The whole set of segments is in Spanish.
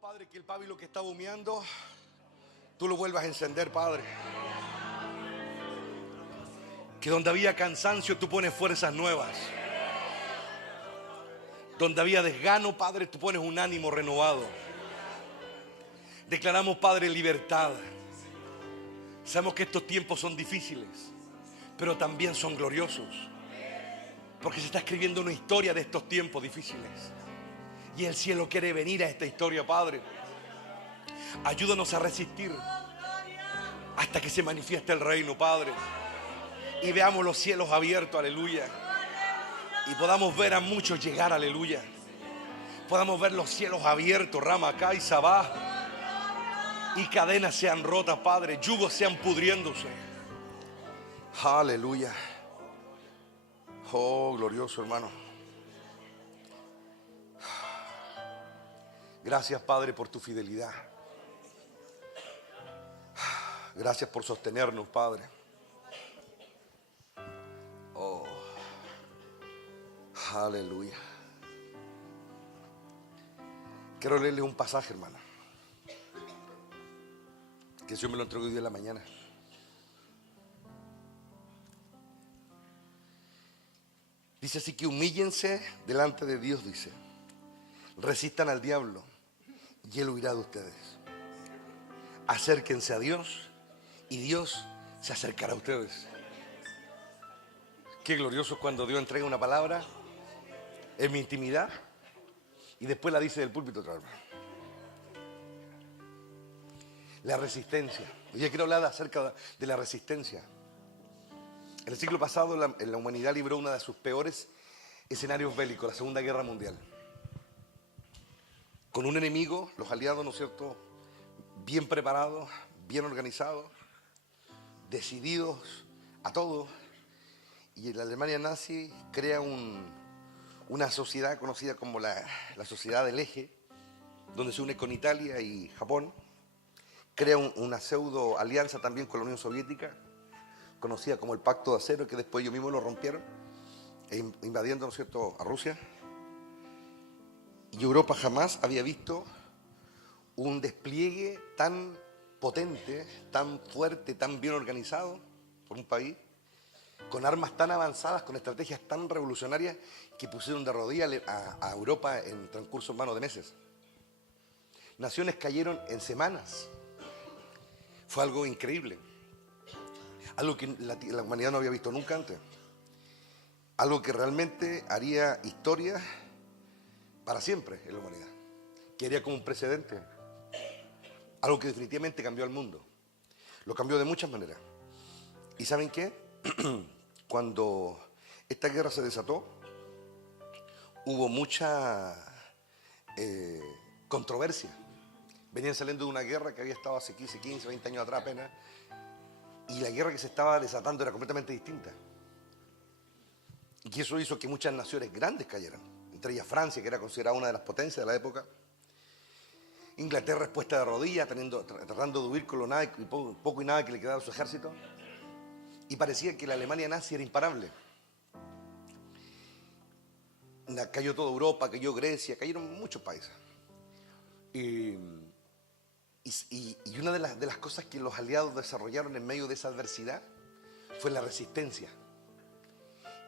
Padre, que el pábilo que estaba humeando, tú lo vuelvas a encender, Padre. Que donde había cansancio, tú pones fuerzas nuevas. Donde había desgano, Padre, tú pones un ánimo renovado. Declaramos, Padre, libertad. Sabemos que estos tiempos son difíciles, pero también son gloriosos, porque se está escribiendo una historia de estos tiempos difíciles. Y el cielo quiere venir a esta historia, Padre. Ayúdanos a resistir hasta que se manifieste el reino, Padre. Y veamos los cielos abiertos, aleluya. Y podamos ver a muchos llegar, aleluya. Podamos ver los cielos abiertos, Ramacá y Sabá. Y cadenas sean rotas, Padre. Yugos sean pudriéndose. Aleluya. Oh, glorioso hermano. Gracias, Padre, por tu fidelidad. Gracias por sostenernos, Padre. Oh, aleluya. Quiero leerles un pasaje, hermano, que Dios me lo entregó hoy día en la mañana. Dice así: que humíllense delante de Dios, dice. Resistan al diablo y él huirá de ustedes. Acérquense a Dios y Dios se acercará a ustedes. Qué glorioso cuando Dios entrega una palabra en mi intimidad y después la dice del púlpito otra vez. La resistencia. Hoy quiero hablar acerca de la resistencia. En el siglo pasado la humanidad libró uno de sus peores escenarios bélicos, la Segunda Guerra Mundial. Con un enemigo, los aliados, ¿no es cierto?, bien preparados, bien organizados, decididos a todo. Y la Alemania nazi crea una sociedad conocida como la Sociedad del Eje, donde se une con Italia y Japón. Crea una pseudo alianza también con la Unión Soviética, conocida como el Pacto de Acero, que después ellos mismos lo rompieron, invadiendo, ¿no es cierto?, a Rusia. Y Europa jamás había visto un despliegue tan potente, tan fuerte, tan bien organizado por un país, con armas tan avanzadas, con estrategias tan revolucionarias que pusieron de rodillas a Europa en transcurso, hermano, de meses. Naciones cayeron en semanas. Fue algo increíble. Algo que la humanidad no había visto nunca antes. Algo que realmente haría historia para siempre en la humanidad. Que haría como un precedente. Algo que definitivamente cambió al mundo. Lo cambió de muchas maneras. ¿Y saben qué? Cuando esta guerra se desató, hubo mucha controversia. Venían saliendo de una guerra que había estado hace 15, 20 años atrás apenas. Y la guerra que se estaba desatando era completamente distinta. Y eso hizo que muchas naciones grandes cayeran. Entre ellas Francia, que era considerada una de las potencias de la época. Inglaterra expuesta de rodillas, tratando de huir con lo nada y poco y nada que le quedaba a su ejército. Y parecía que la Alemania nazi era imparable. Cayó toda Europa, cayó Grecia, cayeron muchos países. Y una de las cosas que los aliados desarrollaron en medio de esa adversidad fue la resistencia.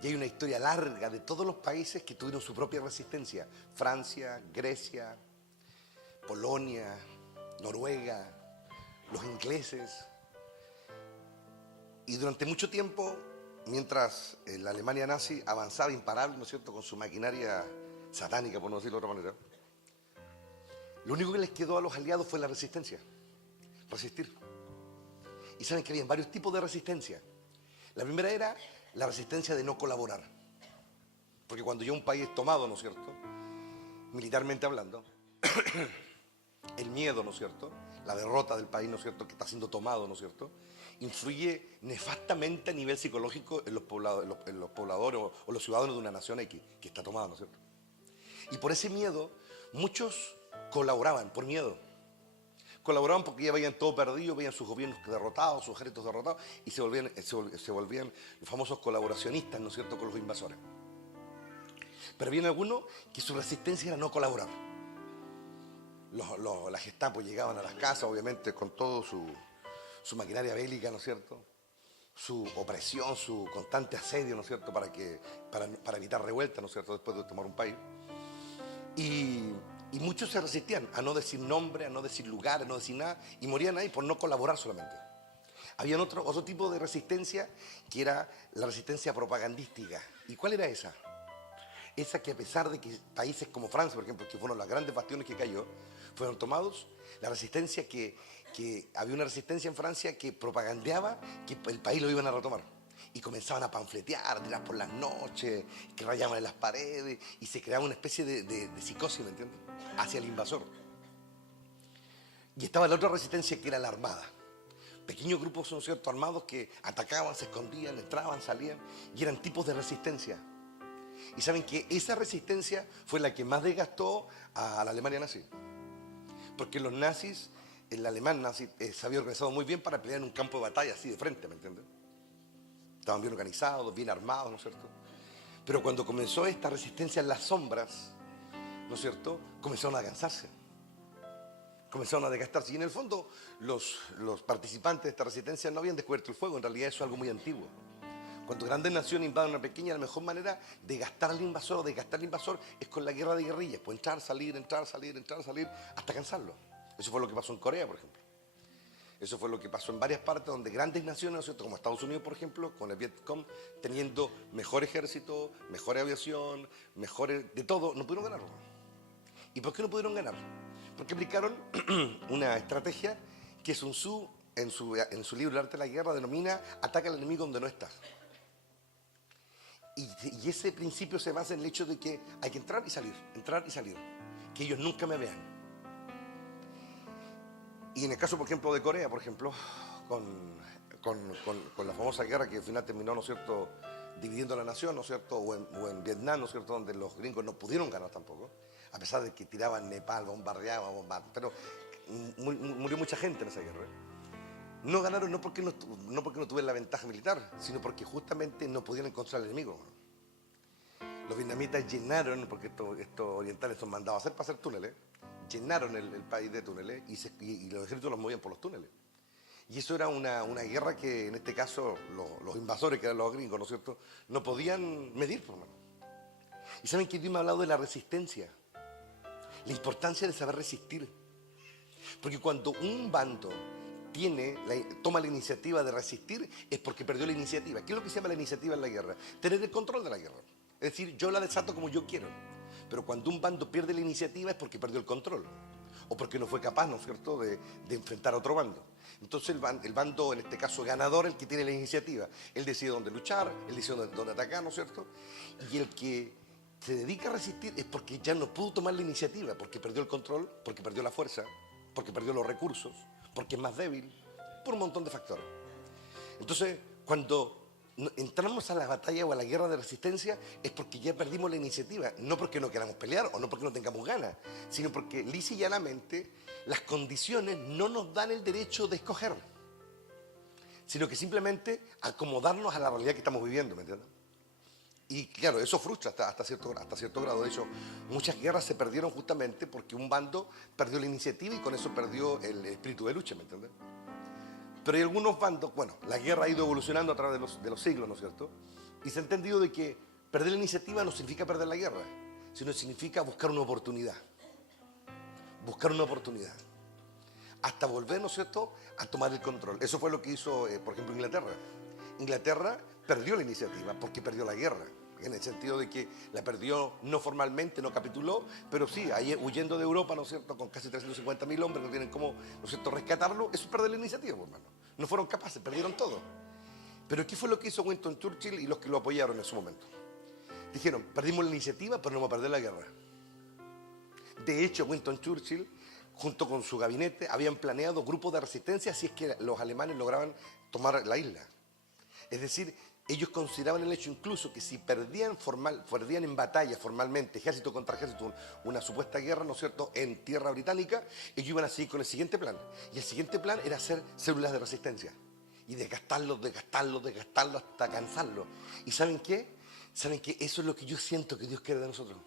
Y hay una historia larga de todos los países que tuvieron su propia resistencia. Francia, Grecia, Polonia, Noruega, los ingleses. Y durante mucho tiempo, mientras la Alemania nazi avanzaba imparable, ¿no es cierto?, con su maquinaria satánica, por no decirlo de otra manera, lo único que les quedó a los aliados fue la resistencia. Resistir. Y saben que había varios tipos de resistencia. La primera era la resistencia de no colaborar. Porque cuando ya un país es tomado, ¿no es cierto?, militarmente hablando, el miedo, ¿no es cierto?, la derrota del país, ¿no es cierto?, que está siendo tomado, ¿no es cierto?, influye nefastamente a nivel psicológico en los pobladores o los ciudadanos de una nación X que está tomada, ¿no es cierto? Y por ese miedo, muchos colaboraban, por miedo. Colaboraban porque ya veían todo perdido, veían sus gobiernos derrotados, sus ejércitos derrotados, y se volvían los famosos colaboracionistas, ¿no es cierto?, con los invasores. Pero había algunos que su resistencia era no colaborar. la Gestapo llegaban a las casas, obviamente, con todo su maquinaria bélica, ¿no es cierto? Su opresión, su constante asedio, ¿no es cierto?, para evitar revueltas, ¿no es cierto?, después de tomar un país. Y muchos se resistían a no decir nombre, a no decir lugar, a no decir nada, y morían ahí por no colaborar solamente. Había otro tipo de resistencia, que era la resistencia propagandística. ¿Y cuál era esa? Esa que, a pesar de que países como Francia, por ejemplo, que fueron las grandes bastiones que cayó, fueron tomados, la resistencia que había una resistencia en Francia que propagandeaba que el país lo iban a retomar. Y comenzaban a panfletear, a tirar por las noches, que rayaban en las paredes, y se creaba una especie de psicosis, ¿me entiendes?, hacia el invasor. Y estaba la otra resistencia, que era la armada. Pequeños grupos, ¿no es cierto?, armados que atacaban, se escondían, entraban, salían, y eran tipos de resistencia. Y saben que esa resistencia fue la que más desgastó a la Alemania nazi. Porque los nazis, el alemán nazi, se había organizado muy bien para pelear en un campo de batalla así de frente, ¿me entiendes? Estaban bien organizados, bien armados, ¿no es cierto? Pero cuando comenzó esta resistencia en las sombras, ¿no es cierto?, comenzaron a cansarse. Comenzaron a desgastarse. Y en el fondo, los participantes de esta resistencia no habían descubierto el fuego. En realidad eso es algo muy antiguo. Cuando grandes naciones invaden una pequeña, la mejor manera de gastar al invasor o de gastar al invasor es con la guerra de guerrillas. Pues entrar, salir, entrar, salir, entrar, salir, hasta cansarlo. Eso fue lo que pasó en Corea, por ejemplo. Eso fue lo que pasó en varias partes donde grandes naciones, ¿no es cierto?, como Estados Unidos, por ejemplo, con el Vietcong, teniendo mejor ejército, mejor aviación, mejores de todo, no pudieron ganar. ¿Y por qué no pudieron ganar? Porque aplicaron una estrategia que Sun Tzu, en su libro El arte de la guerra, denomina ataca al enemigo donde no está. Y ese principio se basa en el hecho de que hay que entrar y salir, que ellos nunca me vean. Y en el caso, por ejemplo, de Corea, por ejemplo, con la famosa guerra que al final terminó, ¿no es cierto?, dividiendo la nación, ¿no es cierto?, o en Vietnam, ¿no es cierto?, donde los gringos no pudieron ganar tampoco, a pesar de que tiraban Nepal, bombardeaban, pero murió mucha gente en esa guerra. No ganaron no porque no tuvieron la ventaja militar, sino porque justamente no podían encontrar al enemigo. Los vietnamitas llenaron, porque estos orientales son mandados a hacer para hacer túneles, llenaron el país de túneles y los ejércitos los movían por los túneles. Y eso era una guerra que en este caso los invasores, que eran los gringos, ¿no es cierto?, no podían medir, por mano. Y saben que Dios me ha hablado de la resistencia, la importancia de saber resistir. Porque cuando un bando toma la iniciativa de resistir, es porque perdió la iniciativa. ¿Qué es lo que se llama la iniciativa en la guerra? Tener el control de la guerra. Es decir, yo la desato como yo quiero. Pero cuando un bando pierde la iniciativa es porque perdió el control. O porque no fue capaz, ¿no es cierto?, de enfrentar a otro bando. Entonces el bando, en este caso ganador, el que tiene la iniciativa. Él decide dónde luchar, él decide dónde atacar, ¿no es cierto? Y el que se dedica a resistir es porque ya no pudo tomar la iniciativa, porque perdió el control, porque perdió la fuerza, porque perdió los recursos, porque es más débil, por un montón de factores. Entonces, cuando entramos a la batalla o a la guerra de resistencia, es porque ya perdimos la iniciativa, no porque no queramos pelear o no porque no tengamos ganas, sino porque lisa y llanamente las condiciones no nos dan el derecho de escoger, sino que simplemente acomodarnos a la realidad que estamos viviendo, ¿me entiendes? Y claro, eso frustra hasta cierto grado. De hecho, muchas guerras se perdieron justamente porque un bando perdió la iniciativa y con eso perdió el espíritu de lucha, ¿me entiendes? Pero hay algunos bandos, bueno, la guerra ha ido evolucionando a través de los siglos, ¿no es cierto? Y se ha entendido de que perder la iniciativa no significa perder la guerra, sino significa buscar una oportunidad. Buscar una oportunidad. Hasta volver, ¿no es cierto?, a tomar el control. Eso fue lo que hizo, por ejemplo, Inglaterra. Inglaterra perdió la iniciativa porque perdió la guerra. En el sentido de que la perdió no formalmente, no capituló, pero sí, ahí huyendo de Europa, ¿no es cierto?, con casi 350.000 hombres, no tienen cómo, ¿no es cierto?, rescatarlo. Eso es perder la iniciativa, por hermano. No fueron capaces, perdieron todo. Pero ¿qué fue lo que hizo Winston Churchill y los que lo apoyaron en su momento? Dijeron, perdimos la iniciativa, pero no vamos a perder la guerra. De hecho, Winston Churchill, junto con su gabinete, habían planeado grupos de resistencia si es que los alemanes lograban tomar la isla. Es decir, ellos consideraban el hecho incluso que si perdían en batalla formalmente, ejército contra ejército, una supuesta guerra, ¿no es cierto?, en tierra británica, ellos iban a seguir con el siguiente plan. Y el siguiente plan era hacer células de resistencia. Y desgastarlos hasta cansarlos. ¿Y saben qué? ¿Saben qué? Eso es lo que yo siento que Dios quiere de nosotros.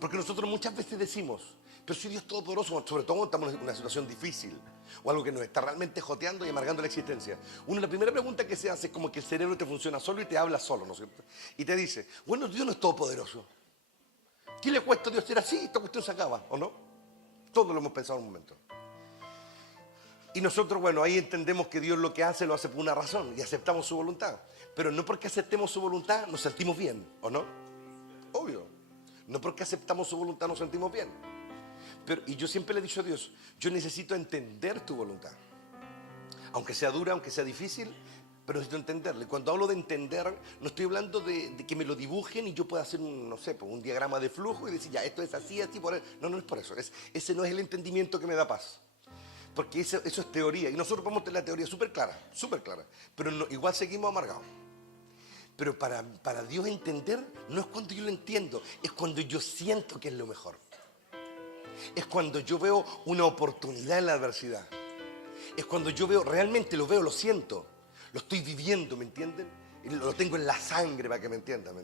Porque nosotros muchas veces decimos, Pero si Dios es todopoderoso, sobre todo cuando estamos en una situación difícil o algo que nos está realmente joteando y amargando la existencia, la primera pregunta que se hace es como que el cerebro te funciona solo y te habla solo, ¿no es cierto? Y te dice, bueno, Dios no es todopoderoso. ¿Qué le cuesta a Dios ser así? Esta cuestión se acaba, ¿o no? Todos lo hemos pensado en un momento. Y nosotros, bueno, ahí entendemos que Dios lo que hace lo hace por una razón y aceptamos su voluntad. Pero no porque aceptemos su voluntad nos sentimos bien, ¿o no? Obvio. No porque aceptamos su voluntad nos sentimos bien. Y yo siempre le he dicho a Dios, yo necesito entender tu voluntad. Aunque sea dura, aunque sea difícil, pero necesito entenderle. Cuando hablo de entender, no estoy hablando de que me lo dibujen y yo pueda hacer no sé, un diagrama de flujo y decir, ya, esto es así, así, por ahí. No, no es por eso. Ese no es el entendimiento que me da paz. Porque eso es teoría. Y nosotros podemos tener la teoría súper clara, pero igual seguimos amargados. Pero para Dios entender no es cuando yo lo entiendo, es cuando yo siento que es lo mejor. Es cuando yo veo una oportunidad en la adversidad. Es cuando yo realmente lo veo, lo siento. Lo estoy viviendo, ¿me entienden? Y lo tengo en la sangre para que me entiendan.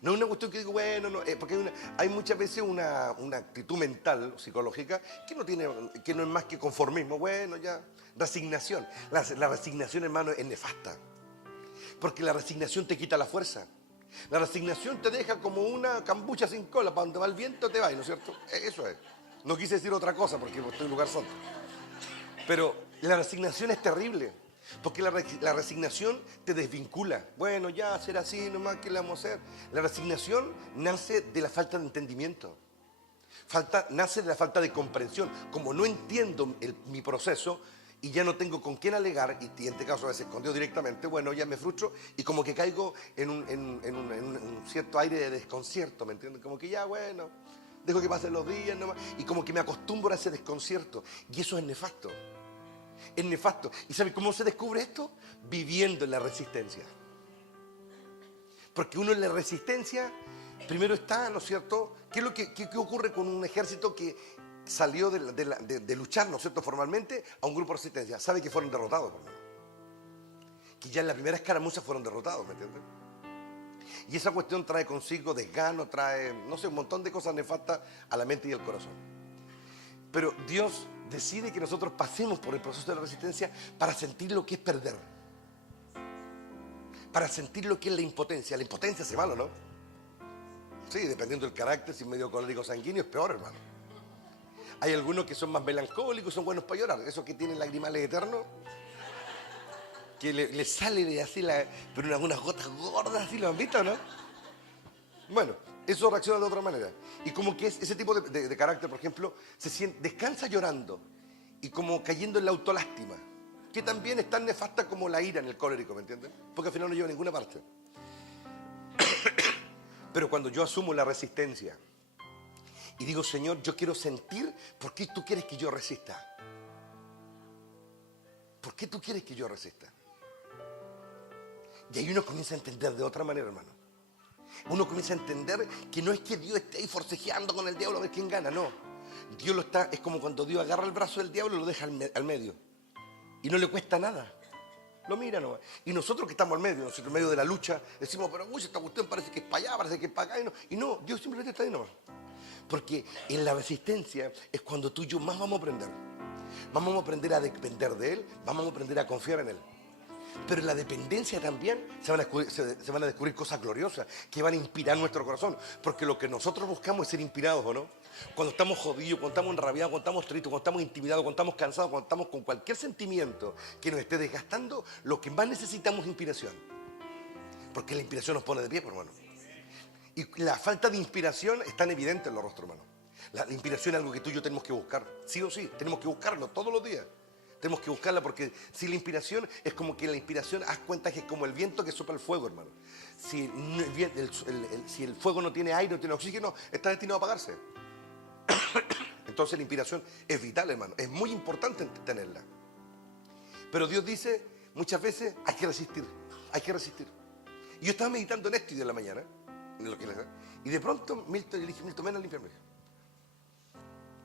No es una cuestión que digo, bueno, no, porque hay muchas veces una actitud mental, psicológica, que no es más que conformismo. Bueno, ya, resignación. La resignación, hermano, es nefasta. Porque la resignación te quita la fuerza. La resignación te deja como una cambucha sin cola, para donde va el viento te va, ¿no es cierto? Eso es. No quise decir otra cosa porque estoy en un lugar santo. Pero la resignación es terrible, porque la resignación te desvincula. Bueno, ya, será así, nomás, ¿qué le vamos a hacer? La resignación nace de la falta de entendimiento. Nace de la falta de comprensión. Como no entiendo mi proceso y ya no tengo con quién alegar, y en este caso a veces con Dios directamente, bueno, ya me frustro y como que caigo en un cierto aire de desconcierto, ¿me entiendes? Como que ya, bueno, dejo que pasen los días nomás, y como que me acostumbro a ese desconcierto. Y eso es nefasto. Es nefasto. ¿Y sabe cómo se descubre esto? Viviendo en la resistencia. Porque uno en la resistencia, primero está, ¿no es cierto? ¿Qué ocurre con un ejército que salió de luchar, ¿no es cierto?, formalmente a un grupo de resistencia? Sabe que fueron derrotados, por lo menos. Que ya en la primera escaramuza fueron derrotados, ¿me entiendes? Y esa cuestión trae consigo desgano, trae, no sé, un montón de cosas nefastas a la mente y al corazón. Pero Dios decide que nosotros pasemos por el proceso de la resistencia para sentir lo que es perder. Para sentir lo que es la impotencia. La impotencia hace malo, ¿no? Sí, dependiendo del carácter, si es medio colérico sanguíneo es peor, hermano. Hay algunos que son más melancólicos, son buenos para llorar. Esos que tienen lagrimales eternos, que le sale de así, pero unas gotas gordas, así, ¿lo han visto, no? Bueno, eso reacciona de otra manera. Y como que ese tipo de carácter, por ejemplo, descansa llorando y como cayendo en la autolástima, que también es tan nefasta como la ira en el colérico, ¿me entienden? Porque al final no lleva a ninguna parte. Pero cuando yo asumo la resistencia y digo, Señor, yo quiero sentir, ¿por qué tú quieres que yo resista? ¿Por qué tú quieres que yo resista? Y ahí uno comienza a entender de otra manera, hermano. Uno comienza a entender que no es que Dios esté ahí forcejeando con el diablo a ver quién gana, no. Es como cuando Dios agarra el brazo del diablo y lo deja al medio. Y no le cuesta nada. Lo mira nomás. Y nosotros que estamos al medio, nosotros en medio de la lucha, decimos, pero uy, esta cuestión parece que es para allá, parece que es para acá. Y no, Dios simplemente está ahí nomás. Porque en la resistencia es cuando tú y yo más vamos a aprender. Vamos a aprender a depender de Él, vamos a aprender a confiar en Él. Pero en la dependencia también se van a descubrir cosas gloriosas que van a inspirar nuestro corazón. Porque lo que nosotros buscamos es ser inspirados, ¿o no? Cuando estamos jodidos, cuando estamos enrabiados, cuando estamos tristes, cuando estamos intimidados, cuando estamos cansados, cuando estamos con cualquier sentimiento que nos esté desgastando, lo que más necesitamos es inspiración. Porque la inspiración nos pone de pie, hermano. Y la falta de inspiración es tan evidente en los rostros, hermano. La inspiración es algo que tú y yo tenemos que buscar. Sí o sí, tenemos que buscarlo todos los días. Tenemos que buscarla porque si la inspiración es como que la inspiración, haz cuenta que es como el viento que sopla el fuego, hermano. Si el fuego no tiene aire, no tiene oxígeno, está destinado a apagarse. Entonces la inspiración es vital, hermano. Es muy importante tenerla. Pero Dios dice, muchas veces hay que resistir. Hay que resistir. Y yo estaba meditando en esto y de la mañana, y de pronto Milton, le dije, Milton, ven a limpiarme.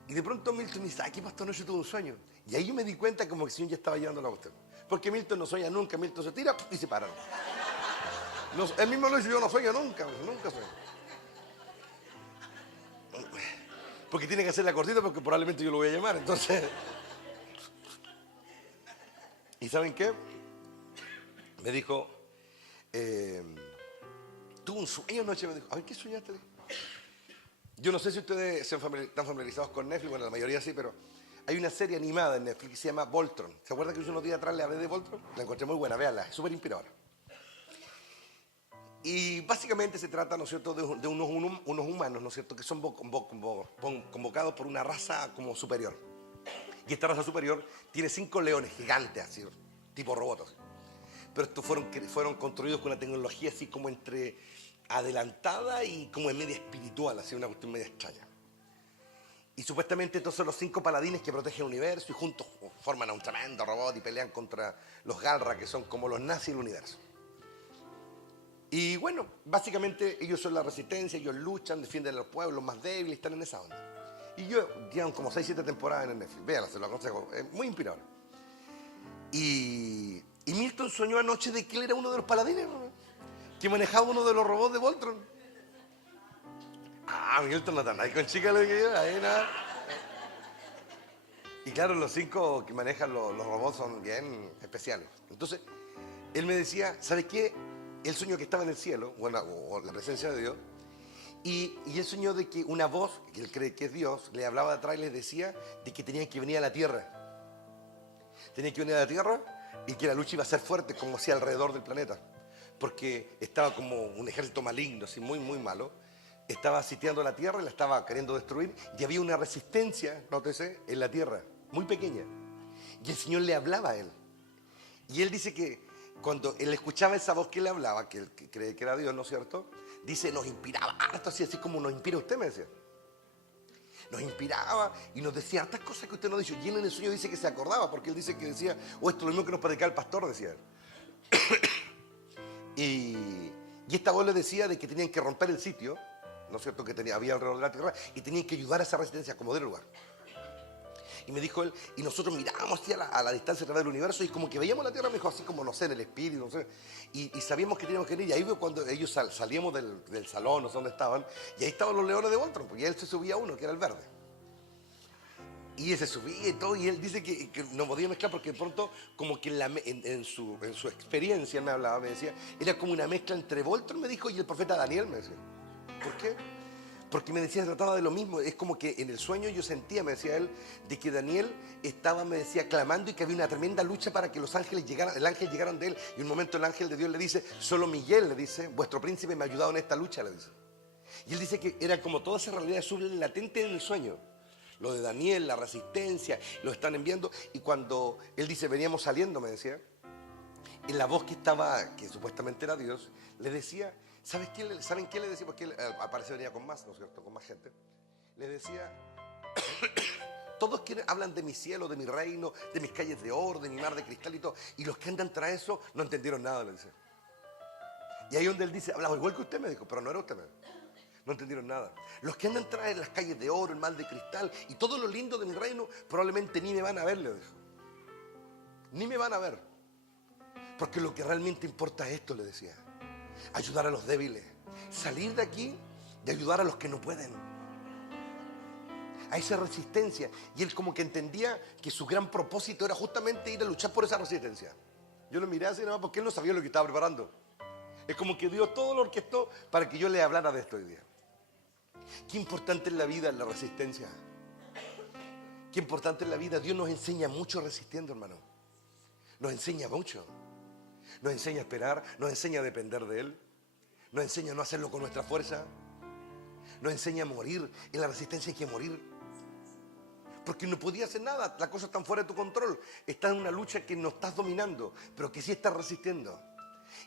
Y de pronto Milton me dice, ¿qué pasó anoche? Tuve un sueño. Y ahí yo me di cuenta como que el Señor ya estaba llevando la cuestión. Porque Milton no sueña nunca, Milton se tira y se para. No, él mismo lo dice, yo no sueño nunca, nunca sueño. porque tiene que hacerla cortita porque probablemente yo lo voy a llamar, entonces... ¿Y saben qué? Me dijo, tuve un sueño anoche, me dijo, a ver, ¿qué soñaste? Yo no sé si ustedes están familiarizados con Netflix, bueno, la mayoría sí, pero hay una serie animada en Netflix que se llama Voltron. ¿Se acuerdan que yo unos días atrás le hablé de Voltron? La encontré muy buena, véanla, es súper inspiradora. Y básicamente se trata, ¿no es cierto?, de unos humanos, ¿no es cierto?, que son convocados por una raza como superior. Y esta raza superior tiene 5 leones gigantes, así, tipo robots. Pero estos fueron construidos con una tecnología así como entre adelantada y como en media espiritual, así una cuestión media extraña. Y supuestamente estos son los 5 paladines que protegen el universo y juntos forman a un tremendo robot y pelean contra los Galra, que son como los nazis del universo. Y bueno, básicamente ellos son la resistencia, ellos luchan, defienden a los pueblos más débiles, están en esa onda. Y yo, llevan como 6-7 temporadas en el Netflix, véanla, se lo aconsejo, es muy inspirador. Y Milton soñó anoche de que él era uno de los paladines, ¿no?, que manejaba uno de los robots de Voltron. Ah, Milton no está nada con chica lo que yo, ahí nada. Y claro, los 5 que manejan los robots son bien especiales. Entonces, él me decía, ¿sabes qué? Él soñó que estaba en el cielo, bueno, o la presencia de Dios, y él soñó de que una voz, que él cree que es Dios, le hablaba de atrás y les decía de que tenían que venir a la tierra. Tenían que venir a la tierra y que la lucha iba a ser fuerte, como hacia alrededor del planeta. Porque estaba como un ejército maligno, así muy, muy malo. Estaba sitiando la tierra y la estaba queriendo destruir. Y había una resistencia, nótese, en la tierra, muy pequeña. Y el Señor le hablaba a él. Y él dice que cuando él escuchaba esa voz que le hablaba, que él cree que era Dios, ¿no es cierto? Dice, nos inspiraba harto, así como nos inspira usted, me decía. Nos inspiraba y nos decía hartas cosas que usted no dijo. Y él en el sueño dice que se acordaba, porque él dice que decía, esto es lo mismo que nos predicaba el pastor, decía él. Y esta voz le decía de que tenían que romper el sitio, ¿no es cierto?, que había alrededor de la tierra, y tenían que ayudar a esa resistencia a como del lugar. Y me dijo él, y nosotros mirábamos así a la distancia a través del universo, y como que veíamos la tierra, me dijo, así como, no sé, en el espíritu, no sé, y sabíamos que teníamos que ir, y ahí fue cuando ellos salíamos del salón, no sé dónde estaban, y ahí estaban los leones de Voltron, porque él se subía uno, que era el verde. Y él se subía y todo, y él dice que no podía mezclar porque de pronto, como que en su experiencia, él me hablaba, me decía, era como una mezcla entre Voltron, me dijo, y el profeta Daniel, me decía. ¿Por qué? Porque me decía, trataba de lo mismo, es como que en el sueño yo sentía, me decía él, de que Daniel estaba, me decía, clamando y que había una tremenda lucha para que los ángeles llegaran, el ángel llegaran de él, y un momento el ángel de Dios le dice, solo Miguel, le dice, vuestro príncipe me ha ayudado en esta lucha, le dice. Y él dice que era como toda esa realidad latente en el sueño. Lo de Daniel, la resistencia, lo están enviando. Y cuando él dice, veníamos saliendo, me decía, y la voz que estaba, que supuestamente era Dios, le decía, ¿saben qué le decía? Porque él al parecer venía con más, ¿no es cierto?, con más gente. Le decía, todos hablan de mi cielo, de mi reino, de mis calles de oro, de mi mar de cristal y todo. Y los que andan tras eso no entendieron nada, le dice. Y ahí donde él dice, hablaba igual que usted, me dijo, pero no era usted, me dijo. No entendieron nada. Los que andan tras en las calles de oro, el mar de cristal y todo lo lindo de mi reino, probablemente ni me van a ver, le dijo. Ni me van a ver. Porque lo que realmente importa es esto, le decía. Ayudar a los débiles. Salir de aquí y ayudar a los que no pueden. A esa resistencia. Y él como que entendía que su gran propósito era justamente ir a luchar por esa resistencia. Yo lo miré así nada más porque él no sabía lo que estaba preparando. Es como que Dios todo lo orquestó para que yo le hablara de esto hoy día. Qué importante es la vida, la resistencia. Qué importante es la vida. Dios nos enseña mucho resistiendo, hermano. Nos enseña mucho. Nos enseña a esperar, nos enseña a depender de Él. Nos enseña a no hacerlo con nuestra fuerza. Nos enseña a morir. En la resistencia hay que morir. Porque no podía hacer nada. Las cosas están fuera de tu control. Estás en una lucha que no estás dominando, pero que sí estás resistiendo.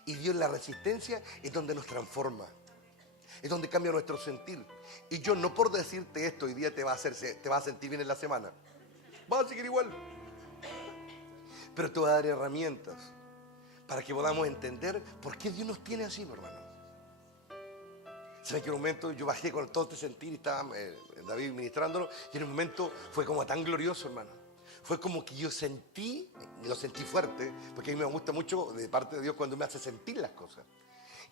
Y Dios, la resistencia es donde nos transforma. Es donde cambia nuestro sentir. Y yo no por decirte esto hoy día te va a sentir bien en la semana. Vas a seguir igual. Pero te voy a dar herramientas para que podamos entender por qué Dios nos tiene así, hermano. ¿Saben que en un momento yo bajé con todo este sentir y estaba David ministrándolo? Y en un momento fue como tan glorioso, hermano. Fue como que yo lo sentí fuerte, porque a mí me gusta mucho de parte de Dios cuando me hace sentir las cosas.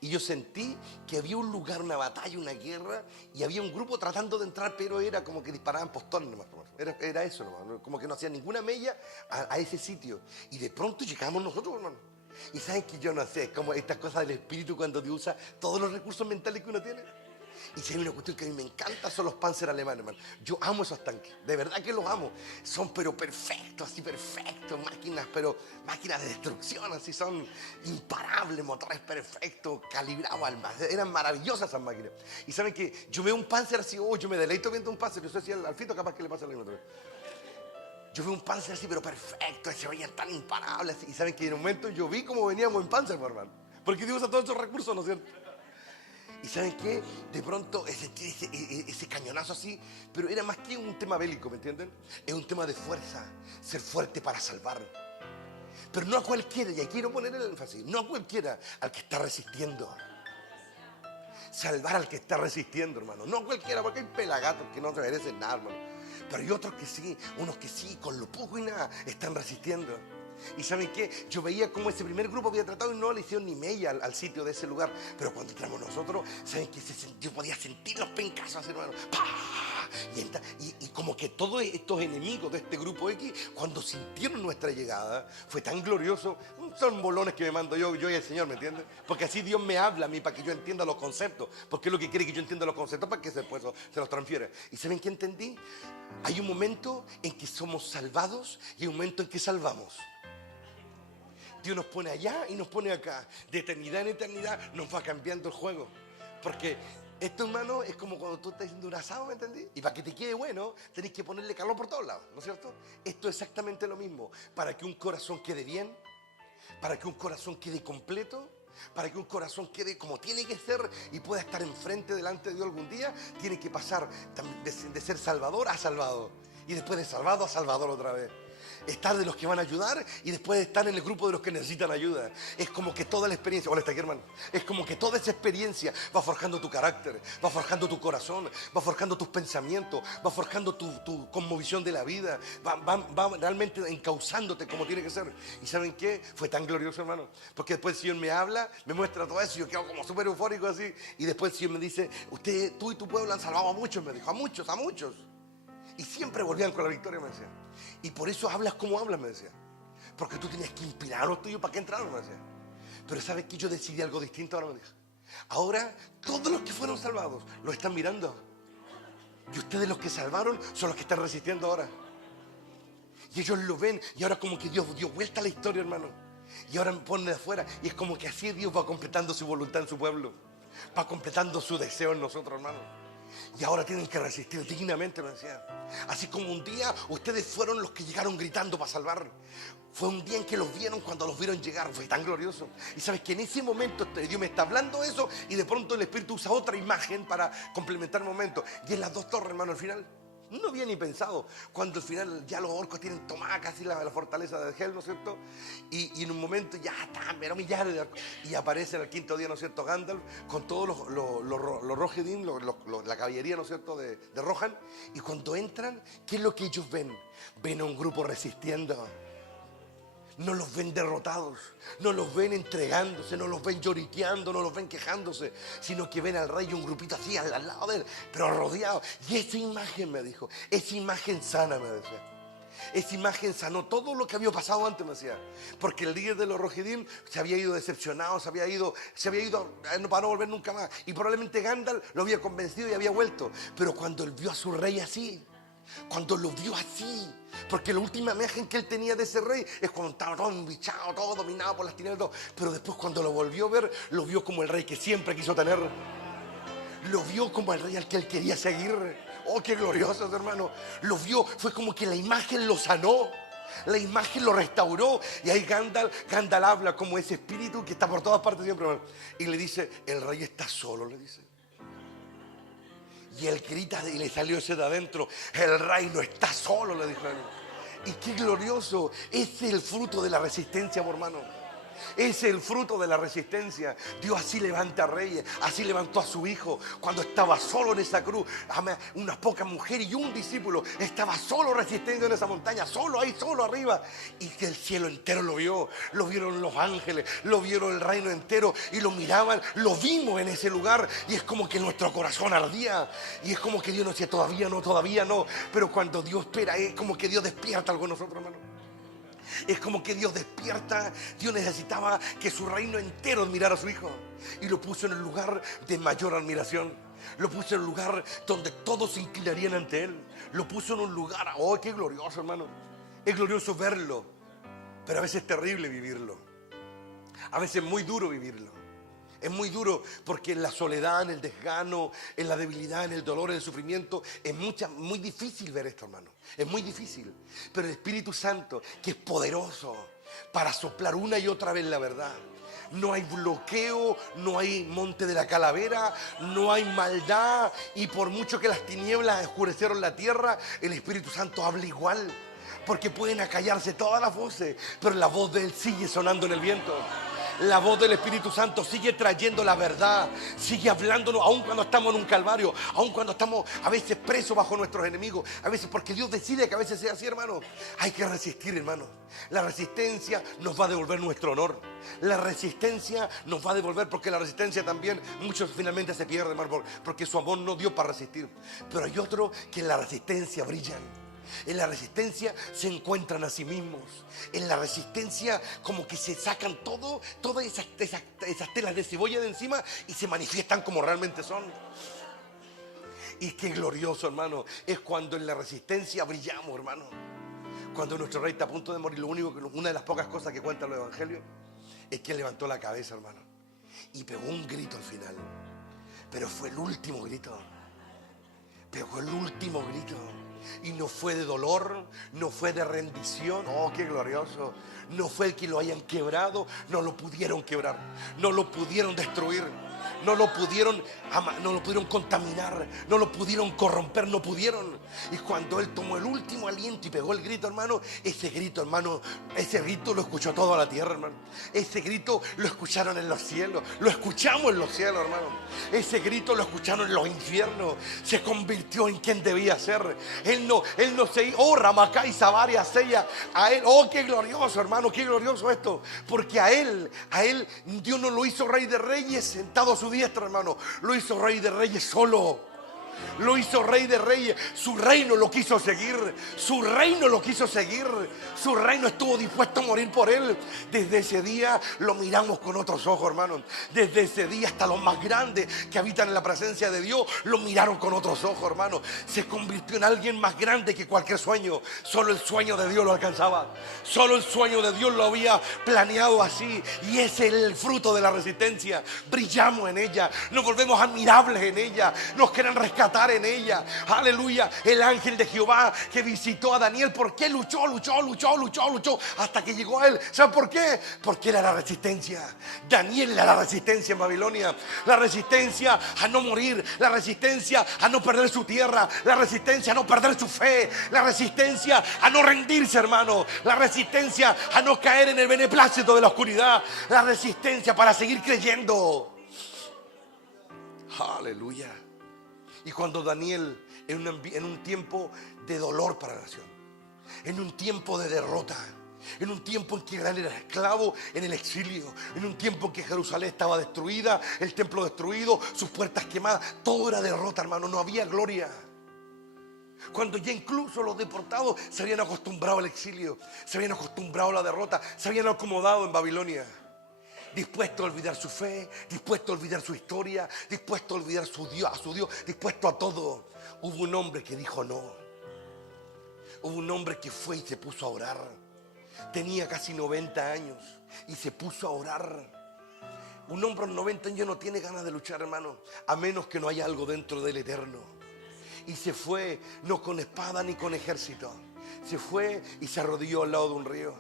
Y yo sentí que había un lugar, una batalla, una guerra, y había un grupo tratando de entrar, pero era como que disparaban postones nomás. Era eso nomás, como que no hacían ninguna mella a ese sitio. Y de pronto llegamos nosotros, hermano. Y saben que yo no sé, es como esta cosa del espíritu cuando Dios usa todos los recursos mentales que uno tiene. Y si hay una cuestión que a mí me encanta son los Panzer alemanes, hermano. Yo amo esos tanques, de verdad que los amo. Son pero perfectos, así perfectos, máquinas de destrucción, así son imparables, motores perfectos, calibrados al más. Eran maravillosas esas máquinas. Y saben que yo veo un Panzer así, yo me deleito viendo un Panzer. Yo sé si al Fito capaz que le pasa lo mismo. Yo vi un Panzer así, pero perfecto, se veían tan imparables. Y saben que en un momento yo vi cómo veníamos en Panzer, hermano. Porque Dios usa todos esos recursos, ¿no es cierto? Y ¿saben qué? De pronto ese cañonazo así, pero era más que un tema bélico, ¿me entienden? Es un tema de fuerza, ser fuerte para salvar. Pero no a cualquiera, y aquí quiero poner el énfasis, no a cualquiera, al que está resistiendo. Salvar al que está resistiendo, hermano. No a cualquiera, porque hay pelagatos que no se merecen nada, hermano. Pero hay otros que sí, unos que sí, con lo poco y nada, están resistiendo. Y ¿saben qué? Yo veía cómo ese primer grupo había tratado y no le hicieron ni mella al sitio de ese lugar. Pero cuando entramos nosotros, ¿saben qué? Yo podía sentir los pencazos, hermano. ¡Pah! Y como que todos estos enemigos de este grupo X, cuando sintieron nuestra llegada, fue tan glorioso. Son bolones que me mando yo y el Señor, ¿me entiendes? Porque así Dios me habla a mí para que yo entienda los conceptos. Porque es lo que quiere que yo entienda los conceptos para que después se los transfiera. ¿Y saben qué entendí? Hay un momento en que somos salvados y hay un momento en que salvamos. Dios nos pone allá y nos pone acá. De eternidad en eternidad nos va cambiando el juego. Porque esto, hermano, es como cuando tú estás haciendo un asado, ¿me entendí? Y para que te quede bueno, tenés que ponerle calor por todos lados, ¿no es cierto? Esto es exactamente lo mismo. Para que un corazón quede bien, para que un corazón quede completo, para que un corazón quede como tiene que ser y pueda estar enfrente delante de Dios algún día, tiene que pasar de ser salvador a salvado. Y después de salvado a salvador otra vez. Estar de los que van a ayudar y después estar en el grupo de los que necesitan ayuda. Es como que toda la experiencia, hola, está aquí, hermano. Es como que toda esa experiencia va forjando tu carácter, va forjando tu corazón, va forjando tus pensamientos, va forjando tu cosmovisión de la vida, va realmente encauzándote como tiene que ser. ¿Y saben qué? Fue tan glorioso, hermano. Porque después el Señor me habla, me muestra todo eso y yo quedo como súper eufórico así. Y después el Señor me dice, tú y tu pueblo han salvado a muchos, me dijo, a muchos. Y siempre volvían con la victoria, me decía. Y por eso hablas como hablas, me decía. Porque tú tenías que inspirar a los tuyos para que entraran, me decía. Pero ¿sabes qué? Yo decidí algo distinto ahora, me dijo. Ahora, todos los que fueron salvados lo están mirando. Y ustedes los que salvaron son los que están resistiendo ahora. Y ellos lo ven. Y ahora como que Dios dio vuelta a la historia, hermano. Y ahora me pone de afuera. Y es como que así Dios va completando su voluntad en su pueblo. Va completando su deseo en nosotros, hermano. Y ahora tienen que resistir dignamente, me decía. Así como un día ustedes fueron los que llegaron gritando para salvar. Fue un día en que los vieron cuando los vieron llegar. Fue tan glorioso. Y sabes que en ese momento Dios me está hablando eso y de pronto el Espíritu usa otra imagen para complementar el momento. Y en las dos torres, hermano, al final. No había ni pensado. Cuando al final ya los orcos tienen tomada casi la fortaleza de Hel, ¿no es cierto? Y en un momento ya están, pero millares de orcos. Y aparece al quinto día, ¿no es cierto? Gandalf con todos los Rohirrim, la caballería, ¿no es cierto? De Rohan. Y cuando entran, ¿qué es lo que ellos ven? Ven a un grupo resistiendo. No los ven derrotados, no los ven entregándose, no los ven lloriqueando, no los ven quejándose, sino que ven al rey y un grupito así al lado de él, pero rodeado. Y esa imagen, me dijo, esa imagen sana, me decía. Esa imagen sanó todo lo que había pasado antes, me decía. Porque el líder de los Rohirrim se había ido decepcionado, se había ido para no volver nunca más. Y probablemente Gandalf lo había convencido y había vuelto. Pero cuando él vio a su rey así, cuando lo vio así, porque la última imagen que él tenía de ese rey es cuando estaba todo embichado, todo dominado por las tinieblas, pero después cuando lo volvió a ver, lo vio como el rey que siempre quiso tener. Lo vio como el rey al que él quería seguir. Oh, qué glorioso, hermano. Lo vio, fue como que la imagen lo sanó. La imagen lo restauró. Y ahí Gandalf habla como ese espíritu que está por todas partes siempre, hermano. Y le dice, el rey está solo, le dice. Y él grita y le salió ese de adentro, el rey no está solo, le dijo. Y qué glorioso, ese es el fruto de la resistencia, hermano. Ese es el fruto de la resistencia. Dios así levanta reyes, así levantó a su hijo cuando estaba solo en esa cruz. Unas pocas mujeres y un discípulo estaba solo resistiendo en esa montaña, solo ahí, solo arriba. Y que el cielo entero lo vio, lo vieron los ángeles, lo vieron el reino entero y lo miraban, lo vimos en ese lugar. Y es como que nuestro corazón ardía. Y es como que Dios nos decía, todavía no. Pero cuando Dios espera, es como que Dios despierta algo en nosotros, hermano. Es como que Dios despierta. Dios necesitaba que su reino entero admirara a su hijo. Y lo puso en el lugar de mayor admiración. Lo puso en el lugar donde todos se inclinarían ante él. Lo puso en un lugar, oh, qué glorioso, hermano. Es glorioso verlo, pero a veces es terrible vivirlo. A veces es muy duro vivirlo. Es muy duro porque en la soledad, en el desgano, en la debilidad, en el dolor, en el sufrimiento, es muy difícil ver esto, hermano. Es muy difícil. Pero el Espíritu Santo, que es poderoso para soplar una y otra vez la verdad. No hay bloqueo, no hay monte de la calavera, no hay maldad. Y por mucho que las tinieblas oscurecieron la tierra, el Espíritu Santo habla igual. Porque pueden acallarse todas las voces, pero la voz de Él sigue sonando en el viento. La voz del Espíritu Santo sigue trayendo la verdad, sigue hablándonos, aun cuando estamos en un calvario, aun cuando estamos a veces presos bajo nuestros enemigos, a veces porque Dios decide que a veces sea así, hermano. Hay que resistir, hermano. La resistencia nos va a devolver nuestro honor. La resistencia nos va a devolver, porque la resistencia también muchos finalmente se pierden, hermano, porque su amor no dio para resistir. Pero hay otros que en la resistencia brillan. En la resistencia se encuentran a sí mismos. En la resistencia como que se sacan todas esas telas de cebolla de encima y se manifiestan como realmente son. Y qué glorioso, hermano, es cuando en la resistencia brillamos, hermano. Cuando nuestro rey está a punto de morir, una de las pocas cosas que cuentan los evangelios es que él levantó la cabeza, hermano, y pegó un grito al final. Pero fue el último grito. Pegó el último grito. Y no fue de dolor, no fue de rendición. Oh, qué glorioso. No fue el que lo hayan quebrado. No lo pudieron quebrar, no lo pudieron destruir, no lo pudieron contaminar, no lo pudieron corromper, no pudieron. Y cuando él tomó el último aliento y pegó el grito, hermano, ese grito lo escuchó toda la tierra, hermano. Ese grito lo escucharon en los cielos, lo escuchamos en los cielos, hermano. Ese grito lo escucharon en los infiernos. Se convirtió en quien debía ser. Él no se, oh, Ramacá y Samaria sella a él. Oh, qué glorioso, hermano, qué glorioso esto. Porque a él Dios no lo hizo rey de reyes sentado a su diestra, hermano. Lo hizo rey de reyes solo. Lo hizo rey de reyes. Su reino lo quiso seguir. Su reino lo quiso seguir. Su reino estuvo dispuesto a morir por él. Desde ese día lo miramos con otros ojos, hermano. Desde ese día hasta los más grandes que habitan en la presencia de Dios lo miraron con otros ojos, hermano. Se convirtió en alguien más grande que cualquier sueño. Solo el sueño de Dios lo alcanzaba. Solo el sueño de Dios lo había planeado así. Y ese es el fruto de la resistencia. Brillamos en ella. Nos volvemos admirables en ella. Nos quieren rescatar en ella. Aleluya. El ángel de Jehová que visitó a Daniel, ¿por qué luchó hasta que llegó a él? ¿Saben por qué? Porque era la resistencia. Daniel era la resistencia en Babilonia. La resistencia a no morir, la resistencia a no perder su tierra, la resistencia a no perder su fe, la resistencia a no rendirse, hermano, la resistencia a no caer en el beneplácito de la oscuridad, la resistencia para seguir creyendo. Aleluya. Y cuando Daniel, en un tiempo de dolor para la nación, en un tiempo de derrota, en un tiempo en que Israel era esclavo en el exilio, en un tiempo en que Jerusalén estaba destruida, el templo destruido, sus puertas quemadas, todo era derrota, hermano, no había gloria. Cuando ya incluso los deportados se habían acostumbrado al exilio, se habían acostumbrado a la derrota, se habían acomodado en Babilonia. Dispuesto a olvidar su fe, dispuesto a olvidar su historia, dispuesto a olvidar a su Dios, dispuesto a todo. Hubo un hombre que dijo no. Hubo un hombre que fue y se puso a orar. Tenía casi 90 años y se puso a orar. Un hombre de 90 años no tiene ganas de luchar, hermano, a menos que no haya algo dentro del eterno. Y se fue, no con espada ni con ejército. Se fue y se arrodilló al lado de un río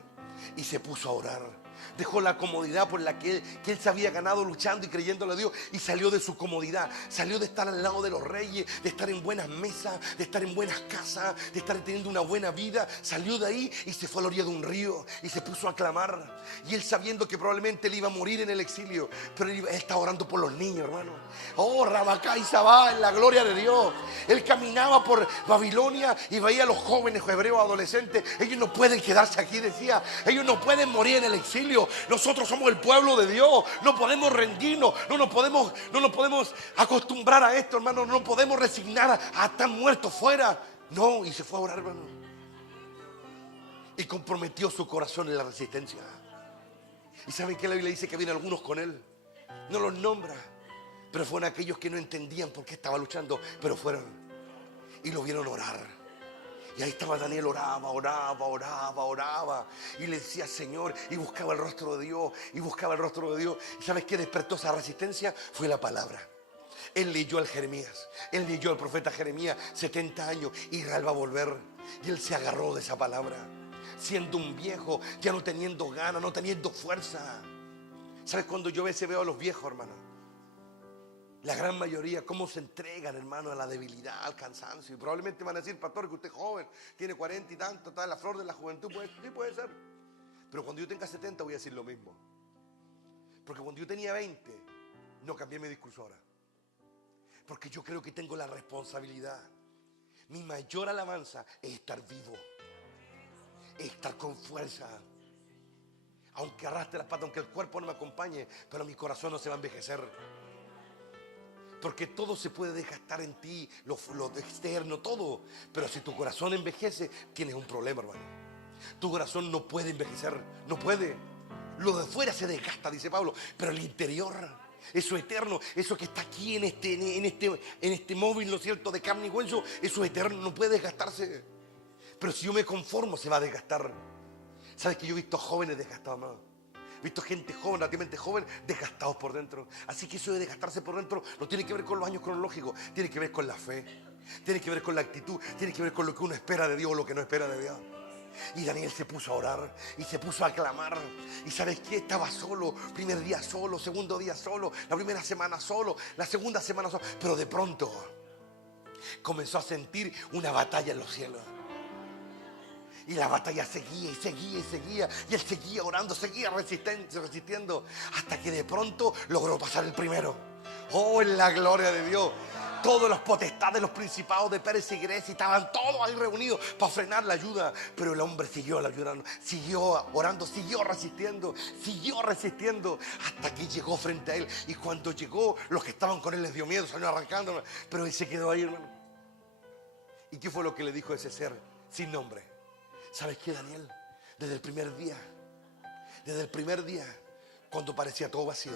y se puso a orar. Dejó la comodidad por la que él se había ganado luchando y creyéndole a Dios, y salió de su comodidad. Salió de estar al lado de los reyes, de estar en buenas mesas, de estar en buenas casas, de estar teniendo una buena vida. Salió de ahí y se fue a la orilla de un río y se puso a clamar. Y él, sabiendo que probablemente él iba a morir en el exilio, pero él estaba orando por los niños, hermano. Oh, Rabacá y Sabá, en la gloria de Dios. Él caminaba por Babilonia y veía a los jóvenes hebreos adolescentes. Ellos no pueden quedarse aquí, decía. Ellos no pueden morir en el exilio. Nosotros somos el pueblo de Dios. No podemos rendirnos. No nos podemos acostumbrar a esto, hermano. No podemos resignar a estar muertos fuera. No, y se fue a orar, hermano. Y comprometió su corazón en la resistencia. ¿Y saben qué? La Biblia dice que había algunos con él. No los nombra, pero fueron aquellos que no entendían por qué estaba luchando, pero fueron y lo vieron orar. Y ahí estaba Daniel, oraba. Y le decía, Señor, y buscaba el rostro de Dios, y ¿sabes qué despertó esa resistencia? Fue la palabra. Él leyó al Jeremías, él leyó al profeta Jeremías, 70 años, Israel va a volver. Y él se agarró de esa palabra, siendo un viejo, ya no teniendo ganas, no teniendo fuerza. ¿Sabes? Cuando yo a veces veo a los viejos, hermano, la gran mayoría, cómo se entregan, hermano, a la debilidad, al cansancio. Y probablemente van a decir, pastor, que usted es joven, tiene 40 y tanto, está en la flor de la juventud. Sí, puede ser. Pero cuando yo tenga 70 voy a decir lo mismo. Porque cuando yo tenía 20, no cambié mi discurso ahora. Porque yo creo que tengo la responsabilidad. Mi mayor alabanza es estar vivo, es estar con fuerza. Aunque arrastre las patas, aunque el cuerpo no me acompañe, pero mi corazón no se va a envejecer. Porque todo se puede desgastar en ti, lo externo, todo. Pero si tu corazón envejece, tienes un problema, hermano. Tu corazón no puede envejecer, no puede. Lo de fuera se desgasta, dice Pablo, pero el interior, eso eterno, eso que está aquí en este móvil, ¿no es cierto?, de carne y hueso, eso eterno, no puede desgastarse. Pero si yo me conformo, se va a desgastar. ¿Sabes que yo he visto jóvenes desgastados, hermano? He visto gente joven, relativamente joven, desgastados por dentro. Así que eso de desgastarse por dentro no tiene que ver con los años cronológicos, tiene que ver con la fe, tiene que ver con la actitud, tiene que ver con lo que uno espera de Dios o lo que no espera de Dios. Y Daniel se puso a orar y se puso a clamar. Y ¿sabes qué? Estaba solo, primer día solo, segundo día solo, la primera semana solo, la segunda semana solo. Pero de pronto comenzó a sentir una batalla en los cielos. Y la batalla seguía y seguía y seguía. Y él seguía orando, seguía resistiendo. Hasta que de pronto logró pasar el primero. Oh, en la gloria de Dios. Todos los potestades, los principados de Pérez y Grecia estaban todos ahí reunidos para frenar la ayuda. Pero el hombre siguió ayudando, siguió orando, siguió resistiendo. Hasta que llegó frente a él. Y cuando llegó, los que estaban con él les dio miedo, salieron arrancando. Pero él se quedó ahí, hermano. ¿Y qué fue lo que le dijo ese ser sin nombre? ¿Sabes qué, Daniel? Desde el primer día, cuando parecía todo vacío,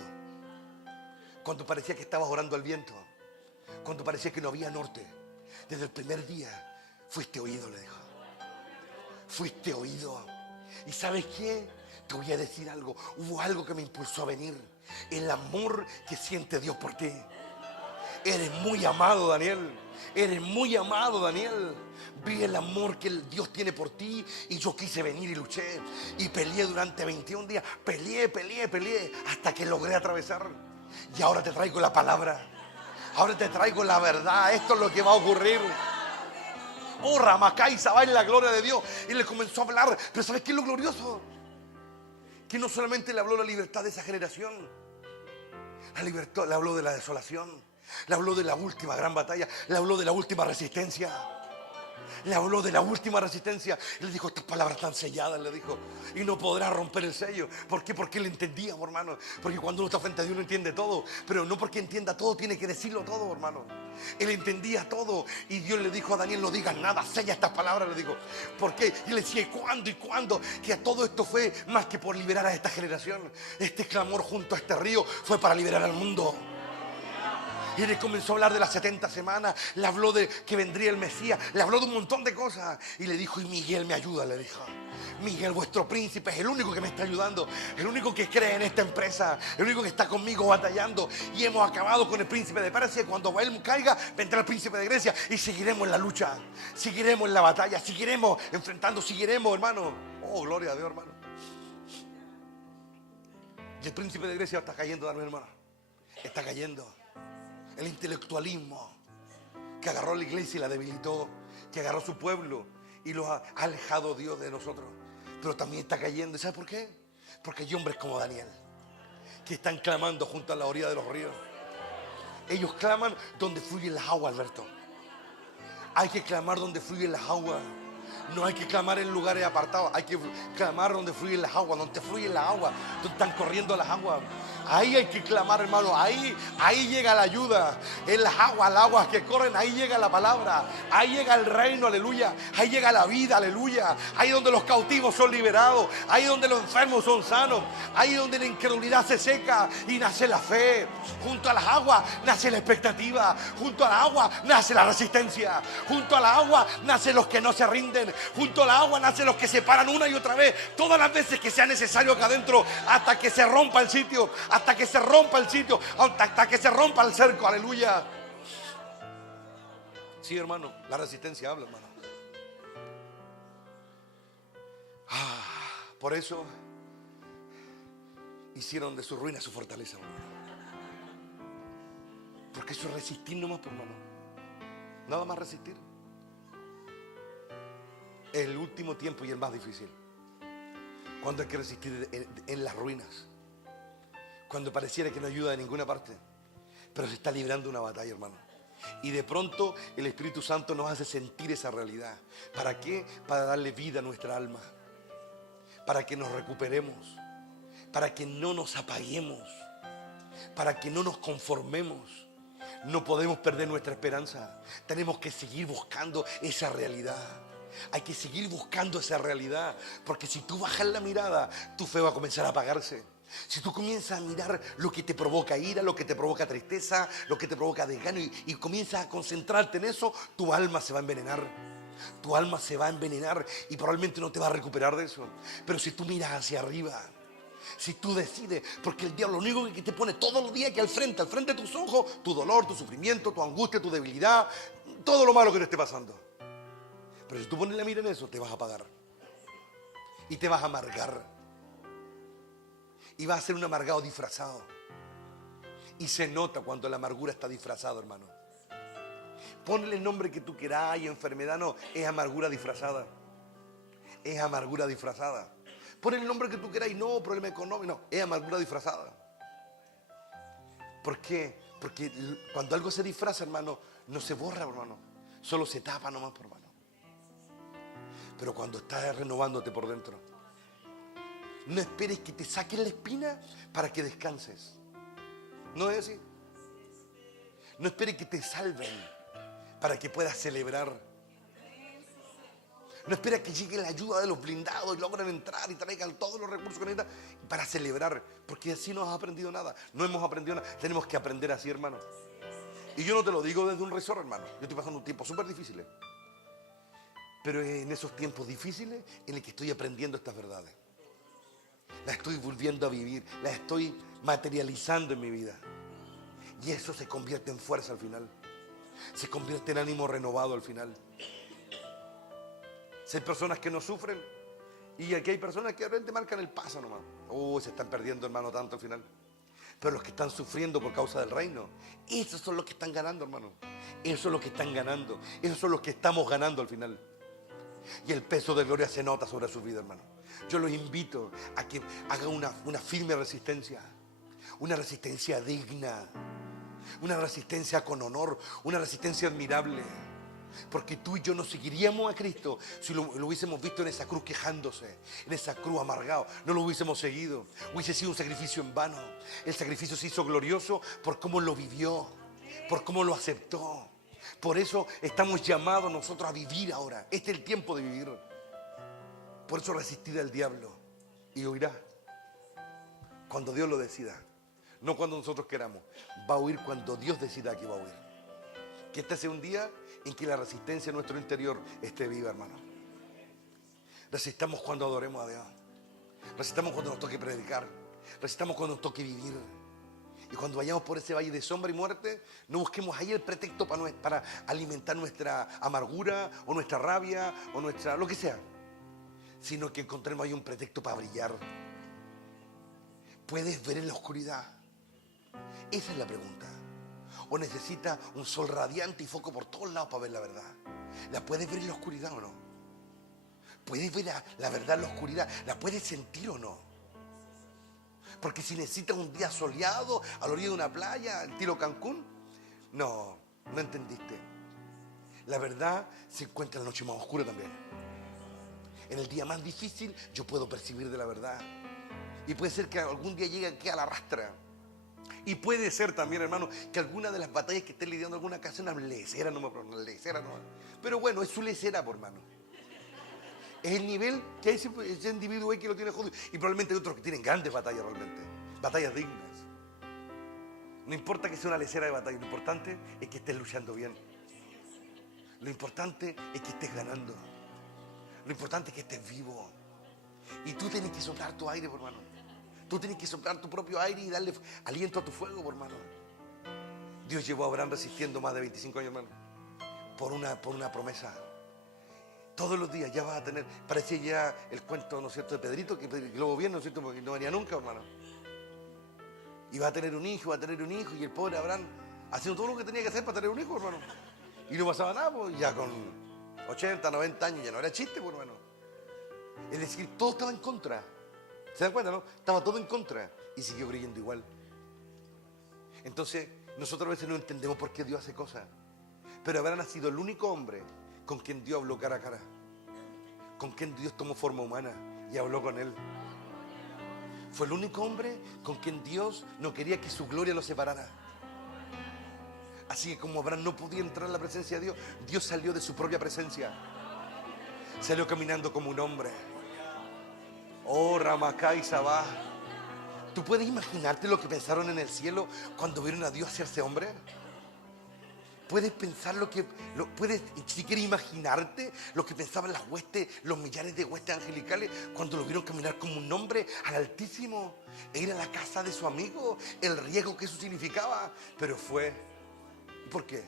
cuando parecía que estabas orando al viento, cuando parecía que no había norte, desde el primer día fuiste oído, le dijo. Fuiste oído. ¿Y sabes qué? Te voy a decir algo. Hubo algo que me impulsó a venir. El amor que siente Dios por ti. Eres muy amado, Daniel. Eres muy amado, Daniel. Vi el amor que Dios tiene por ti y yo quise venir y luché y peleé durante 21 días. Peleé hasta que logré atravesar. Y ahora te traigo la palabra. Ahora te traigo la verdad. Esto es lo que va a ocurrir. Oh, Ramacá y Sabá, en la gloria de Dios. Y le comenzó a hablar. Pero ¿sabes qué es lo glorioso? Que no solamente le habló la libertad de esa generación. Le habló de la desolación. Le habló de la última gran batalla. Le habló de la última resistencia. Le habló de la última resistencia. Y le dijo, estas palabras están selladas, le dijo. Y no podrá romper el sello. ¿Por qué? Porque él entendía, hermano. Porque cuando uno está frente a Dios, uno entiende todo. Pero no porque entienda todo, tiene que decirlo todo, hermano. Él entendía todo. Y Dios le dijo a Daniel, no digas nada, sella estas palabras, le dijo. ¿Por qué? Y le decía, ¿y cuándo? Que todo esto fue más que por liberar a esta generación. Este clamor junto a este río fue para liberar al mundo. Y le comenzó a hablar de las 70 semanas. Le habló de que vendría el Mesías. Le habló de un montón de cosas. Y le dijo, y Miguel me ayuda, le dijo. Miguel, vuestro príncipe, es el único que me está ayudando. El único que cree en esta empresa. El único que está conmigo batallando. Y hemos acabado con el príncipe de Persia. Y cuando él caiga, vendrá el príncipe de Grecia. Y seguiremos en la lucha. Seguiremos en la batalla. Seguiremos enfrentando. Seguiremos, hermano. Oh, gloria a Dios, hermano. Y el príncipe de Grecia está cayendo, mi hermano. Está cayendo. El intelectualismo que agarró a la iglesia y la debilitó, que agarró a su pueblo y lo ha alejado Dios de nosotros. Pero también está cayendo. ¿Y sabe por qué? Porque hay hombres como Daniel que están clamando junto a la orilla de los ríos. Ellos claman donde fluyen las aguas, Alberto. Hay que clamar donde fluyen las aguas. No hay que clamar en lugares apartados. Hay que clamar donde fluyen las aguas, donde fluyen las aguas, donde están corriendo las aguas. Ahí hay que clamar, hermano. Ahí llega la ayuda. En las aguas que corren, ahí llega la palabra. Ahí llega el reino, aleluya. Ahí llega la vida, aleluya. Ahí donde los cautivos son liberados. Ahí donde los enfermos son sanos. Ahí donde la incredulidad se seca y nace la fe. Junto a las aguas nace la expectativa. Junto a las aguas nace la resistencia. Junto a las aguas nacen los que no se rinden. Junto a la agua nacen los que se paran una y otra vez, todas las veces que sea necesario acá adentro, hasta que se rompa el sitio, hasta que se rompa el sitio, hasta que se rompa el cerco, aleluya. Sí, hermano, la resistencia habla, hermano. Por eso hicieron de su ruina su fortaleza, hermano. Porque eso es resistir nomás, hermano. Nada más resistir. El último tiempo y el más difícil. Cuando hay que resistir en las ruinas. Cuando pareciera que no ayuda de ninguna parte. Pero se está librando una batalla, hermano. Y de pronto el Espíritu Santo nos hace sentir esa realidad. ¿Para qué? Para darle vida a nuestra alma. Para que nos recuperemos. Para que no nos apaguemos. Para que no nos conformemos. No podemos perder nuestra esperanza. Tenemos que seguir buscando esa realidad. Hay que seguir buscando esa realidad, porque si tú bajas la mirada, tu fe va a comenzar a apagarse. Si tú comienzas a mirar lo que te provoca ira, lo que te provoca tristeza, lo que te provoca desgano y comienzas a concentrarte en eso, tu alma se va a envenenar. Tu alma se va a envenenar y probablemente no te va a recuperar de eso. Pero si tú miras hacia arriba, si tú decides, porque el diablo lo único que te pone todos los días aquí al frente de tus ojos, tu dolor, tu sufrimiento, tu angustia, tu debilidad, todo lo malo que te esté pasando. Pero si tú pones la mira en eso, te vas a apagar. Y te vas a amargar. Y vas a ser un amargado disfrazado. Y se nota cuando la amargura está disfrazada, hermano. Ponle el nombre que tú quieras. Y enfermedad no, es amargura disfrazada. Es amargura disfrazada. Ponle el nombre que tú quieras y no, problema económico, no, es amargura disfrazada. ¿Por qué? Porque cuando algo se disfraza, hermano, no se borra, hermano. Solo se tapa nomás, hermano. Pero cuando estás renovándote por dentro, no esperes que te saquen la espina para que descanses. ¿No es así? No esperes que te salven para que puedas celebrar. No esperes que llegue la ayuda de los blindados y logren entrar y traigan todos los recursos que necesitan para celebrar. Porque así no has aprendido nada. No hemos aprendido nada. Tenemos que aprender así, hermano. Y yo no te lo digo desde un resort, hermano. Yo estoy pasando un tiempo súper difícil. Pero es en esos tiempos difíciles en el que estoy aprendiendo estas verdades. Las estoy volviendo a vivir, las estoy materializando en mi vida. Y eso se convierte en fuerza al final. Se convierte en ánimo renovado al final. Si hay personas que no sufren, y aquí hay personas que de repente marcan el paso nomás. Se están perdiendo, hermano, tanto al final. Pero los que están sufriendo por causa del reino, esos son los que están ganando, hermano. Esos son los que están ganando. Esos son los que estamos ganando al final. Y el peso de gloria se nota sobre su vida, hermano. Yo los invito a que hagan una firme resistencia. Una resistencia digna. Una resistencia con honor. Una resistencia admirable. Porque tú y yo no seguiríamos a Cristo si lo hubiésemos visto en esa cruz quejándose, en esa cruz amargado. No lo hubiésemos seguido. Hubiese sido un sacrificio en vano. El sacrificio se hizo glorioso por cómo lo vivió, por cómo lo aceptó. Por eso estamos llamados nosotros a vivir ahora. Este es el tiempo de vivir. Por eso resistir al diablo. Y huirá cuando Dios lo decida. No cuando nosotros queramos. Va a huir cuando Dios decida que va a huir. Que este sea un día en que la resistencia en nuestro interior esté viva, hermano. Resistamos cuando adoremos a Dios. Resistamos cuando nos toque predicar. Resistamos cuando nos toque vivir. Y cuando vayamos por ese valle de sombra y muerte, no busquemos ahí el pretexto para alimentar nuestra amargura o nuestra rabia o nuestra lo que sea, sino que encontremos ahí un pretexto para brillar. ¿Puedes ver en la oscuridad? Esa es la pregunta. ¿O necesitas un sol radiante y foco por todos lados para ver la verdad? ¿La puedes ver en la oscuridad o no? ¿Puedes ver la verdad en la oscuridad? ¿La puedes sentir o no? Porque si necesitas un día soleado a la orilla de una playa, estilo Cancún, no entendiste. La verdad se encuentra en la noche más oscura también. En el día más difícil yo puedo percibir de la verdad. Y puede ser que algún día llegue aquí a la rastra. Y puede ser también, hermano, que alguna de las batallas que esté lidiando alguna casa, una lecera, una lecera, no. Pero bueno, es su lecera, por hermano. Es el nivel que hay ese individuo ahí que lo tiene jodido. Y probablemente hay otros que tienen grandes batallas realmente. Batallas dignas. No importa que sea una lecera de batalla, lo importante es que estés luchando bien. Lo importante es que estés ganando. Lo importante es que estés vivo. Y tú tienes que soplar tu aire, por hermano. Tú tienes que soplar tu propio aire y darle aliento a tu fuego, por hermano. Dios llevó a Abraham resistiendo más de 25 años, hermano. Por una promesa. Todos los días ya vas a tener, parecía ya el cuento, ¿no es cierto?, de Pedrito, que luego bien, ¿no es cierto?, porque no venía nunca, hermano. Y va a tener un hijo, y el pobre Abraham haciendo todo lo que tenía que hacer para tener un hijo, hermano. Y no pasaba nada, pues, ya con 80, 90 años ya no era chiste, pues, hermano. Es decir, todo estaba en contra. ¿Se dan cuenta, no? Estaba todo en contra y siguió creyendo igual. Entonces, nosotros a veces no entendemos por qué Dios hace cosas. Pero Abraham ha sido el único hombre con quien Dios habló cara a cara. Con quien Dios tomó forma humana y habló con él. Fue el único hombre con quien Dios no quería que su gloria lo separara. Así que como Abraham no podía entrar en la presencia de Dios, Dios salió de su propia presencia. Salió caminando como un hombre. Oh, Ramacá y Sabá. ¿Tú puedes imaginarte lo que pensaron en el cielo cuando vieron a Dios hacerse hombre? ¿Puedes pensar puedes siquiera imaginarte lo que pensaban las huestes, los millares de huestes angelicales cuando lo vieron caminar como un hombre al Altísimo e ir a la casa de su amigo? El riesgo que eso significaba. Pero fue. ¿Por qué?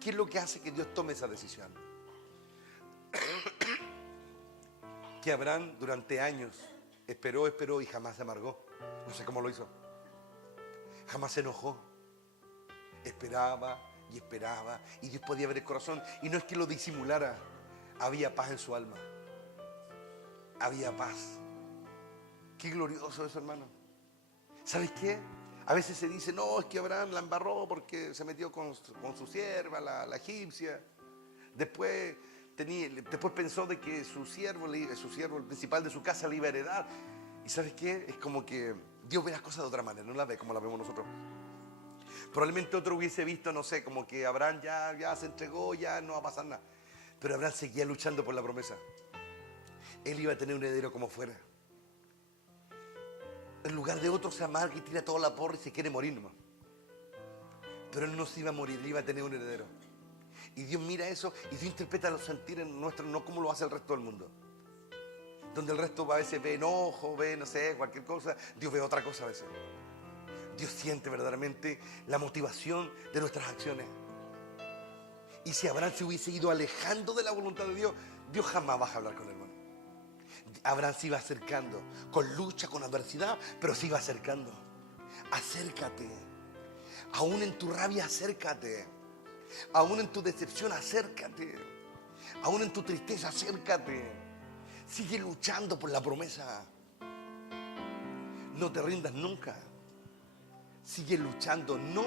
¿Qué es lo que hace que Dios tome esa decisión? Que Abraham durante años esperó y jamás se amargó. No sé cómo lo hizo. Jamás se enojó. Esperaba y Dios podía ver el corazón. Y no es que lo disimulara. Había paz en su alma. Había paz. Qué glorioso eso, hermano. ¿Sabes qué? A veces se dice, no, es que Abraham la embarró porque se metió con su sierva, la egipcia. Después pensó de que su siervo, el principal de su casa, le iba a heredar. ¿Y sabes qué? Es como que Dios ve las cosas de otra manera, no las ve como las vemos nosotros. Probablemente otro hubiese visto, no sé, como que Abraham ya se entregó, ya no va a pasar nada. Pero Abraham seguía luchando por la promesa. Él iba a tener un heredero como fuera. En lugar de otro se amarga y tira toda la porra y se quiere morir nomás. Pero él no se iba a morir, él iba a tener un heredero. Y Dios mira eso y Dios interpreta los sentires nuestros, no como lo hace el resto del mundo. Donde el resto a veces ve enojo, ve, no sé, cualquier cosa. Dios ve otra cosa a veces. Dios siente verdaderamente la motivación de nuestras acciones. Y si Abraham se hubiese ido alejando de la voluntad de Dios, Dios jamás va a hablar con él, hermano. Abraham se iba acercando, con lucha, con adversidad, pero se iba acercando. Acércate. Aún en tu rabia, acércate. Aún en tu decepción, acércate. Aún en tu tristeza, acércate. Sigue luchando por la promesa. No te rindas nunca. Sigue luchando, no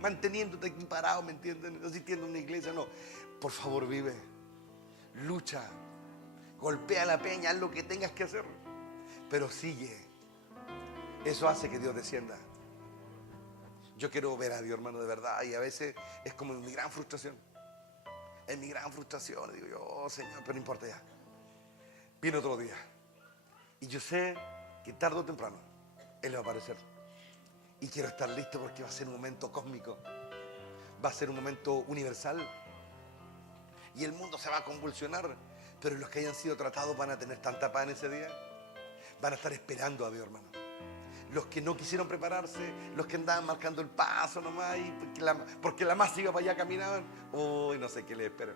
manteniéndote aquí parado, ¿me entienden? No asistiendo a una iglesia, no. Por favor, vive. Lucha. Golpea la peña, haz lo que tengas que hacer. Pero sigue. Eso hace que Dios descienda. Yo quiero ver a Dios, hermano, de verdad. Y a veces es como mi gran frustración. Es mi gran frustración. Digo yo, oh, Señor, pero no importa ya. Viene otro día. Y yo sé que tarde o temprano Él va a aparecer. Y quiero estar listo porque va a ser un momento cósmico. Va a ser un momento universal. Y el mundo se va a convulsionar. Pero los que hayan sido tratados van a tener tanta paz en ese día. Van a estar esperando a Dios, hermano. Los que no quisieron prepararse, los que andaban marcando el paso nomás, y porque la masa iba para allá, caminaban. Uy, no sé qué les espera.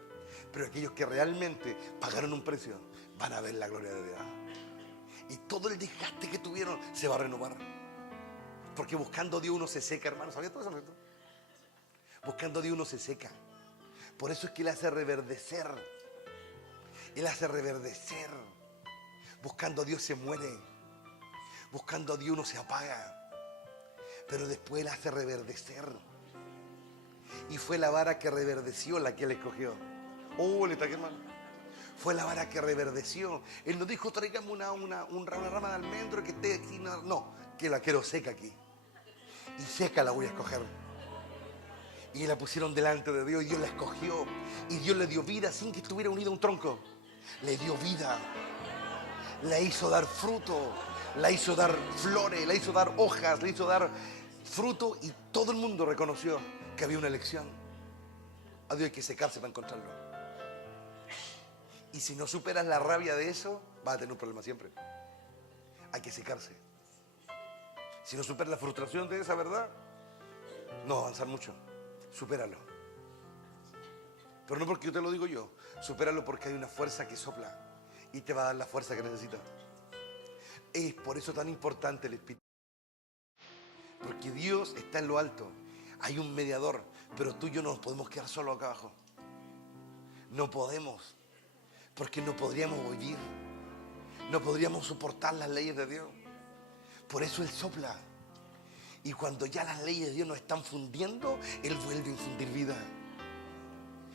Pero aquellos que realmente pagaron un precio, van a ver la gloria de Dios. Y todo el desgaste que tuvieron se va a renovar. Porque buscando a Dios uno se seca, hermano. ¿Sabías todo eso, no? Buscando a Dios uno se seca. Por eso es que Él hace reverdecer. Él hace reverdecer. Buscando a Dios se muere. Buscando a Dios uno se apaga. Pero después Él hace reverdecer. Y fue la vara que reverdeció la que Él escogió. Oh, le está aquí, hermano. Fue la vara que reverdeció. Él nos dijo, tráigame una rama de almendro que esté aquí. No, que la quiero seca aquí. Y seca la voy a escoger. Y la pusieron delante de Dios y Dios la escogió. Y Dios le dio vida sin que estuviera unida a un tronco. Le dio vida. La hizo dar fruto. La hizo dar flores. La hizo dar hojas. La hizo dar fruto. Y todo el mundo reconoció que había una elección. A Dios hay que secarse para encontrarlo. Y si no superas la rabia de eso, vas a tener un problema siempre. Hay que secarse. Si no superas la frustración de esa verdad, no va a avanzar mucho. Supéralo. Pero no porque yo te lo digo yo. Supéralo porque hay una fuerza que sopla y te va a dar la fuerza que necesitas. Es por eso tan importante el Espíritu. Porque Dios está en lo alto. Hay un mediador, pero tú y yo no nos podemos quedar solos acá abajo. No podemos. Porque no podríamos vivir. No podríamos soportar las leyes de Dios. Por eso Él sopla. Y cuando ya las leyes de Dios nos están fundiendo, Él vuelve a infundir vida.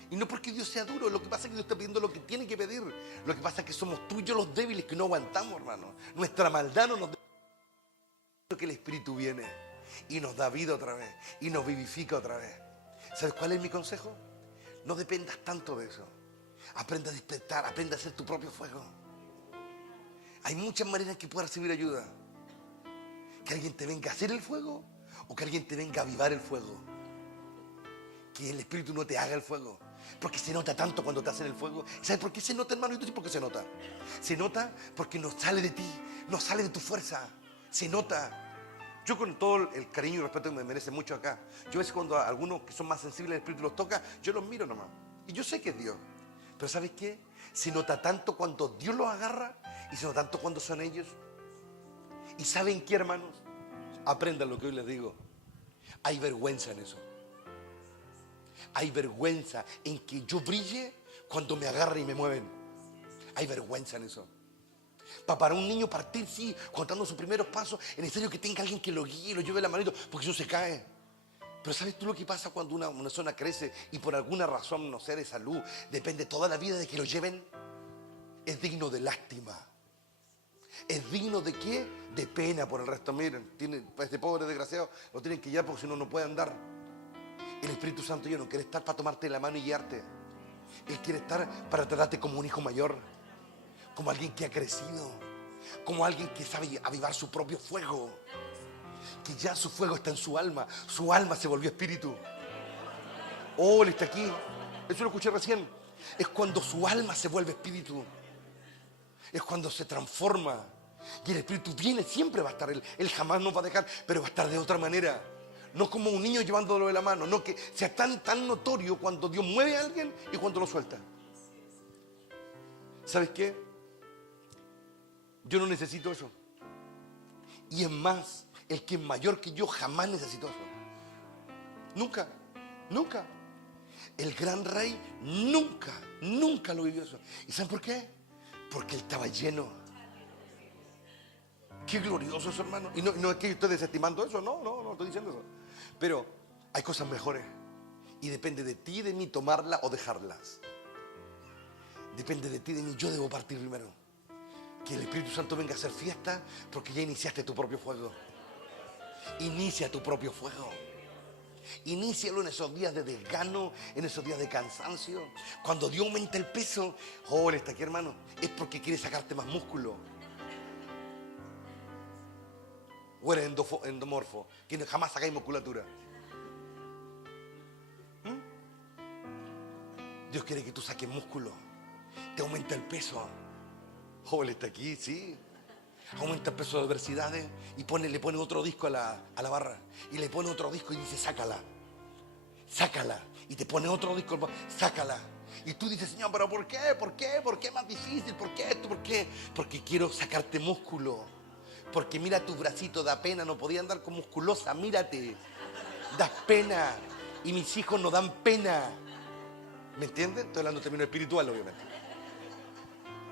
Y no porque Dios sea duro, lo que pasa es que Dios está pidiendo lo que tiene que pedir. Lo que pasa es que somos tú y yo los débiles que no aguantamos, hermano. Nuestra maldad no nos deja. Que el Espíritu viene y nos da vida otra vez y nos vivifica otra vez. ¿Sabes cuál es mi consejo? No dependas tanto de eso. Aprende a despertar, aprende a hacer tu propio fuego. Hay muchas maneras que puedas recibir ayuda. Que alguien te venga a hacer el fuego o que alguien te venga a avivar el fuego. Que el Espíritu no te haga el fuego. Porque se nota tanto cuando te hacen el fuego. ¿Sabes por qué se nota, hermano? ¿Y tú sabes por qué se nota? Se nota porque no sale de ti, no sale de tu fuerza. Se nota. Yo con todo el cariño y respeto que me merece mucho acá. Yo a veces cuando a algunos que son más sensibles el Espíritu los toca, yo los miro nomás. Y yo sé que es Dios. Pero ¿sabes qué? Se nota tanto cuando Dios los agarra y se nota tanto cuando son ellos. ¿Y saben qué, hermanos? Aprendan lo que hoy les digo. Hay vergüenza en eso. Hay vergüenza en que yo brille cuando me agarran y me mueven. Hay vergüenza en eso. Para un niño partir, sí, contando sus primeros pasos, es necesario que tenga alguien que lo guíe, lo lleve la manito, porque si no se cae. Pero ¿sabes tú lo que pasa cuando una zona crece y por alguna razón, no sé, de salud, depende toda la vida de que lo lleven? Es digno de lástima. ¿Es digno de qué? De pena por el resto. Miren, este pobre desgraciado lo tienen que llevar porque si no, no puede andar. El Espíritu Santo ya no quiere estar para tomarte la mano y guiarte. Él quiere estar para tratarte como un hijo mayor, como alguien que ha crecido, como alguien que sabe avivar su propio fuego, que ya su fuego está en su alma se volvió espíritu. Oh, él está aquí. Eso lo escuché recién. Es cuando su alma se vuelve espíritu. Es cuando se transforma. Y el Espíritu viene, siempre va a estar. Él jamás nos va a dejar, pero va a estar de otra manera. No como un niño llevándolo de la mano. No que sea tan notorio cuando Dios mueve a alguien y cuando lo suelta. ¿Sabes qué? Yo no necesito eso. Y es más, el que es mayor que yo jamás necesitó eso. Nunca, nunca. El gran rey nunca lo vivió eso. ¿Y saben por qué? Porque él estaba lleno. Qué glorioso eso, hermano. Y no es que yo esté desestimando eso, no estoy diciendo eso. Pero hay cosas mejores. Y depende de ti y de mí tomarlas o dejarlas. Depende de ti y de mí. Yo debo partir primero. Que el Espíritu Santo venga a hacer fiesta porque ya iniciaste tu propio fuego. Inicia tu propio fuego. Inícialo en esos días de desgano, en esos días de cansancio. Cuando Dios aumenta el peso, él está aquí, hermano, es porque quiere sacarte más músculo. O eres endomorfo, que jamás sacáis musculatura. Dios quiere que tú saques músculo. Te aumenta el peso. Él está aquí, sí. Aumenta el peso de adversidades y le pone otro disco a la barra. Y le pone otro disco y dice, sácala. Y te pone otro disco, sácala. Y tú dices, Señor, pero ¿por qué? ¿Por qué? ¿Por qué es más difícil? ¿Por qué esto? ¿Por qué? Porque quiero sacarte músculo. Porque mira tu bracito, da pena, no podía andar con musculosa, mírate. Das pena. Y mis hijos no dan pena. ¿Me entienden? Estoy hablando en términos espirituales, obviamente.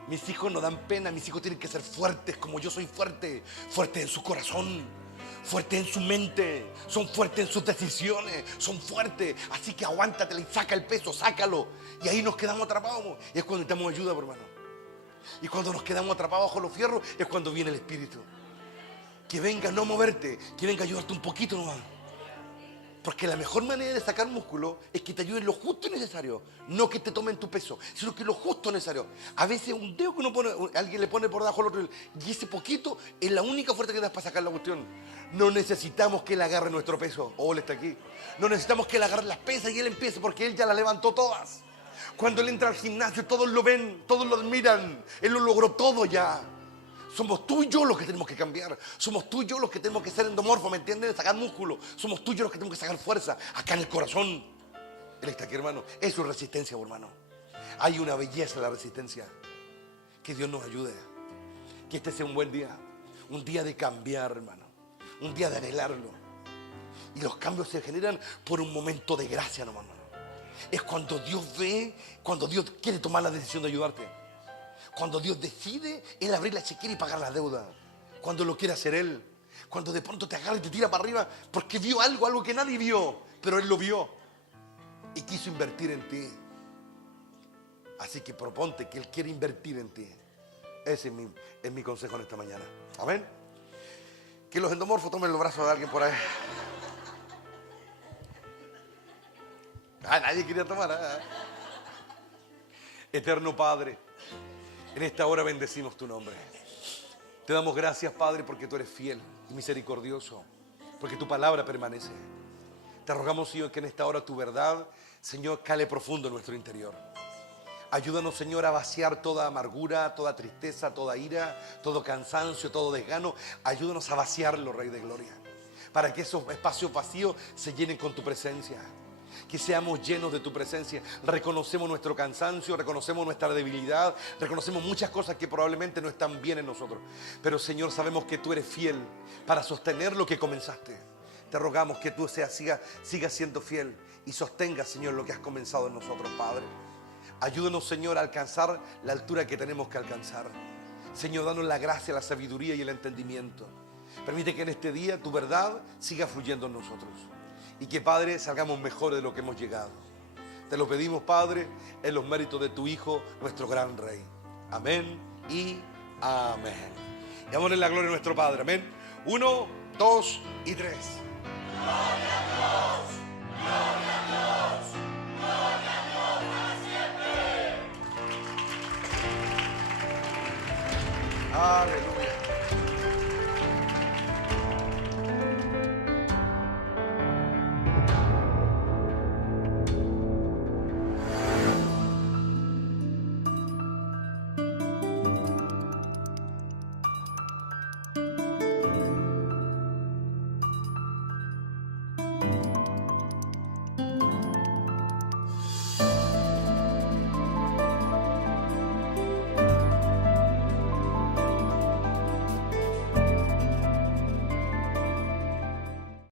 Mis hijos no dan pena, mis hijos tienen que ser fuertes como yo soy fuerte. Fuertes en su corazón, fuertes en su mente, son fuertes en sus decisiones, son fuertes. Así que aguántatela y saca el peso, sácalo. Y ahí nos quedamos atrapados. Y es cuando necesitamos ayuda, hermano. Y cuando nos quedamos atrapados bajo los fierros es cuando viene el Espíritu. Que venga no moverte, que venga a ayudarte un poquito nomás. Porque la mejor manera de sacar músculo es que te ayuden lo justo y necesario. No que te tomen tu peso, sino que lo justo y necesario. A veces un dedo que uno pone, alguien le pone por debajo al otro, y ese poquito es la única fuerza que das para sacar la cuestión. No necesitamos que él agarre nuestro peso. Oh, él está aquí. No necesitamos que él agarre las pesas y él empiece, porque él ya las levantó todas. Cuando él entra al gimnasio, todos lo ven, todos lo admiran. Él lo logró todo ya. Somos tú y yo los que tenemos que cambiar. Somos tú y yo los que tenemos que ser endomorfos, ¿me entiendes? Sacar músculo. Somos tú y yo los que tenemos que sacar fuerza. Acá en el corazón. Él está aquí, hermano. Eso es resistencia, hermano. Hay una belleza en la resistencia. Que Dios nos ayude. Que este sea un buen día. Un día de cambiar, hermano. Un día de anhelarlo. Y los cambios se generan por un momento de gracia, hermano. Es cuando Dios ve, cuando Dios quiere tomar la decisión de ayudarte. Cuando Dios decide, Él abrir la chequera y pagar la deuda. Cuando lo quiere hacer Él. Cuando de pronto te agarra y te tira para arriba porque vio algo que nadie vio. Pero Él lo vio. Y quiso invertir en ti. Así que proponte que Él quiere invertir en ti. Ese es mi consejo en esta mañana. Amén. Que los endomorfos tomen los brazos de alguien por ahí. Nadie quería tomar. Eterno Padre, en esta hora bendecimos tu nombre. Te damos gracias, Padre, porque tú eres fiel y misericordioso, porque tu palabra permanece. Te rogamos, Señor, que en esta hora tu verdad, Señor, cale profundo en nuestro interior. Ayúdanos, Señor, a vaciar toda amargura, toda tristeza, toda ira, todo cansancio, todo desgano. Ayúdanos a vaciarlo, Rey de Gloria, para que esos espacios vacíos se llenen con tu presencia. Que seamos llenos de tu presencia. Reconocemos nuestro cansancio, reconocemos nuestra debilidad, reconocemos muchas cosas que probablemente no están bien en nosotros. Pero, Señor, sabemos que tú eres fiel para sostener lo que comenzaste. Te rogamos que tú sigas siendo fiel y sostengas, Señor, lo que has comenzado en nosotros, Padre. Ayúdanos, Señor, a alcanzar la altura que tenemos que alcanzar. Señor, danos la gracia, la sabiduría y el entendimiento. Permite que en este día tu verdad siga fluyendo en nosotros. Y que, Padre, salgamos mejor de lo que hemos llegado. Te lo pedimos, Padre, en los méritos de tu Hijo, nuestro gran Rey. Amén y amén. Y démosle la gloria a nuestro Padre. Amén. 1, 2 y 3. Gloria a Dios, gloria a Dios, gloria a Dios para siempre. Aleluya.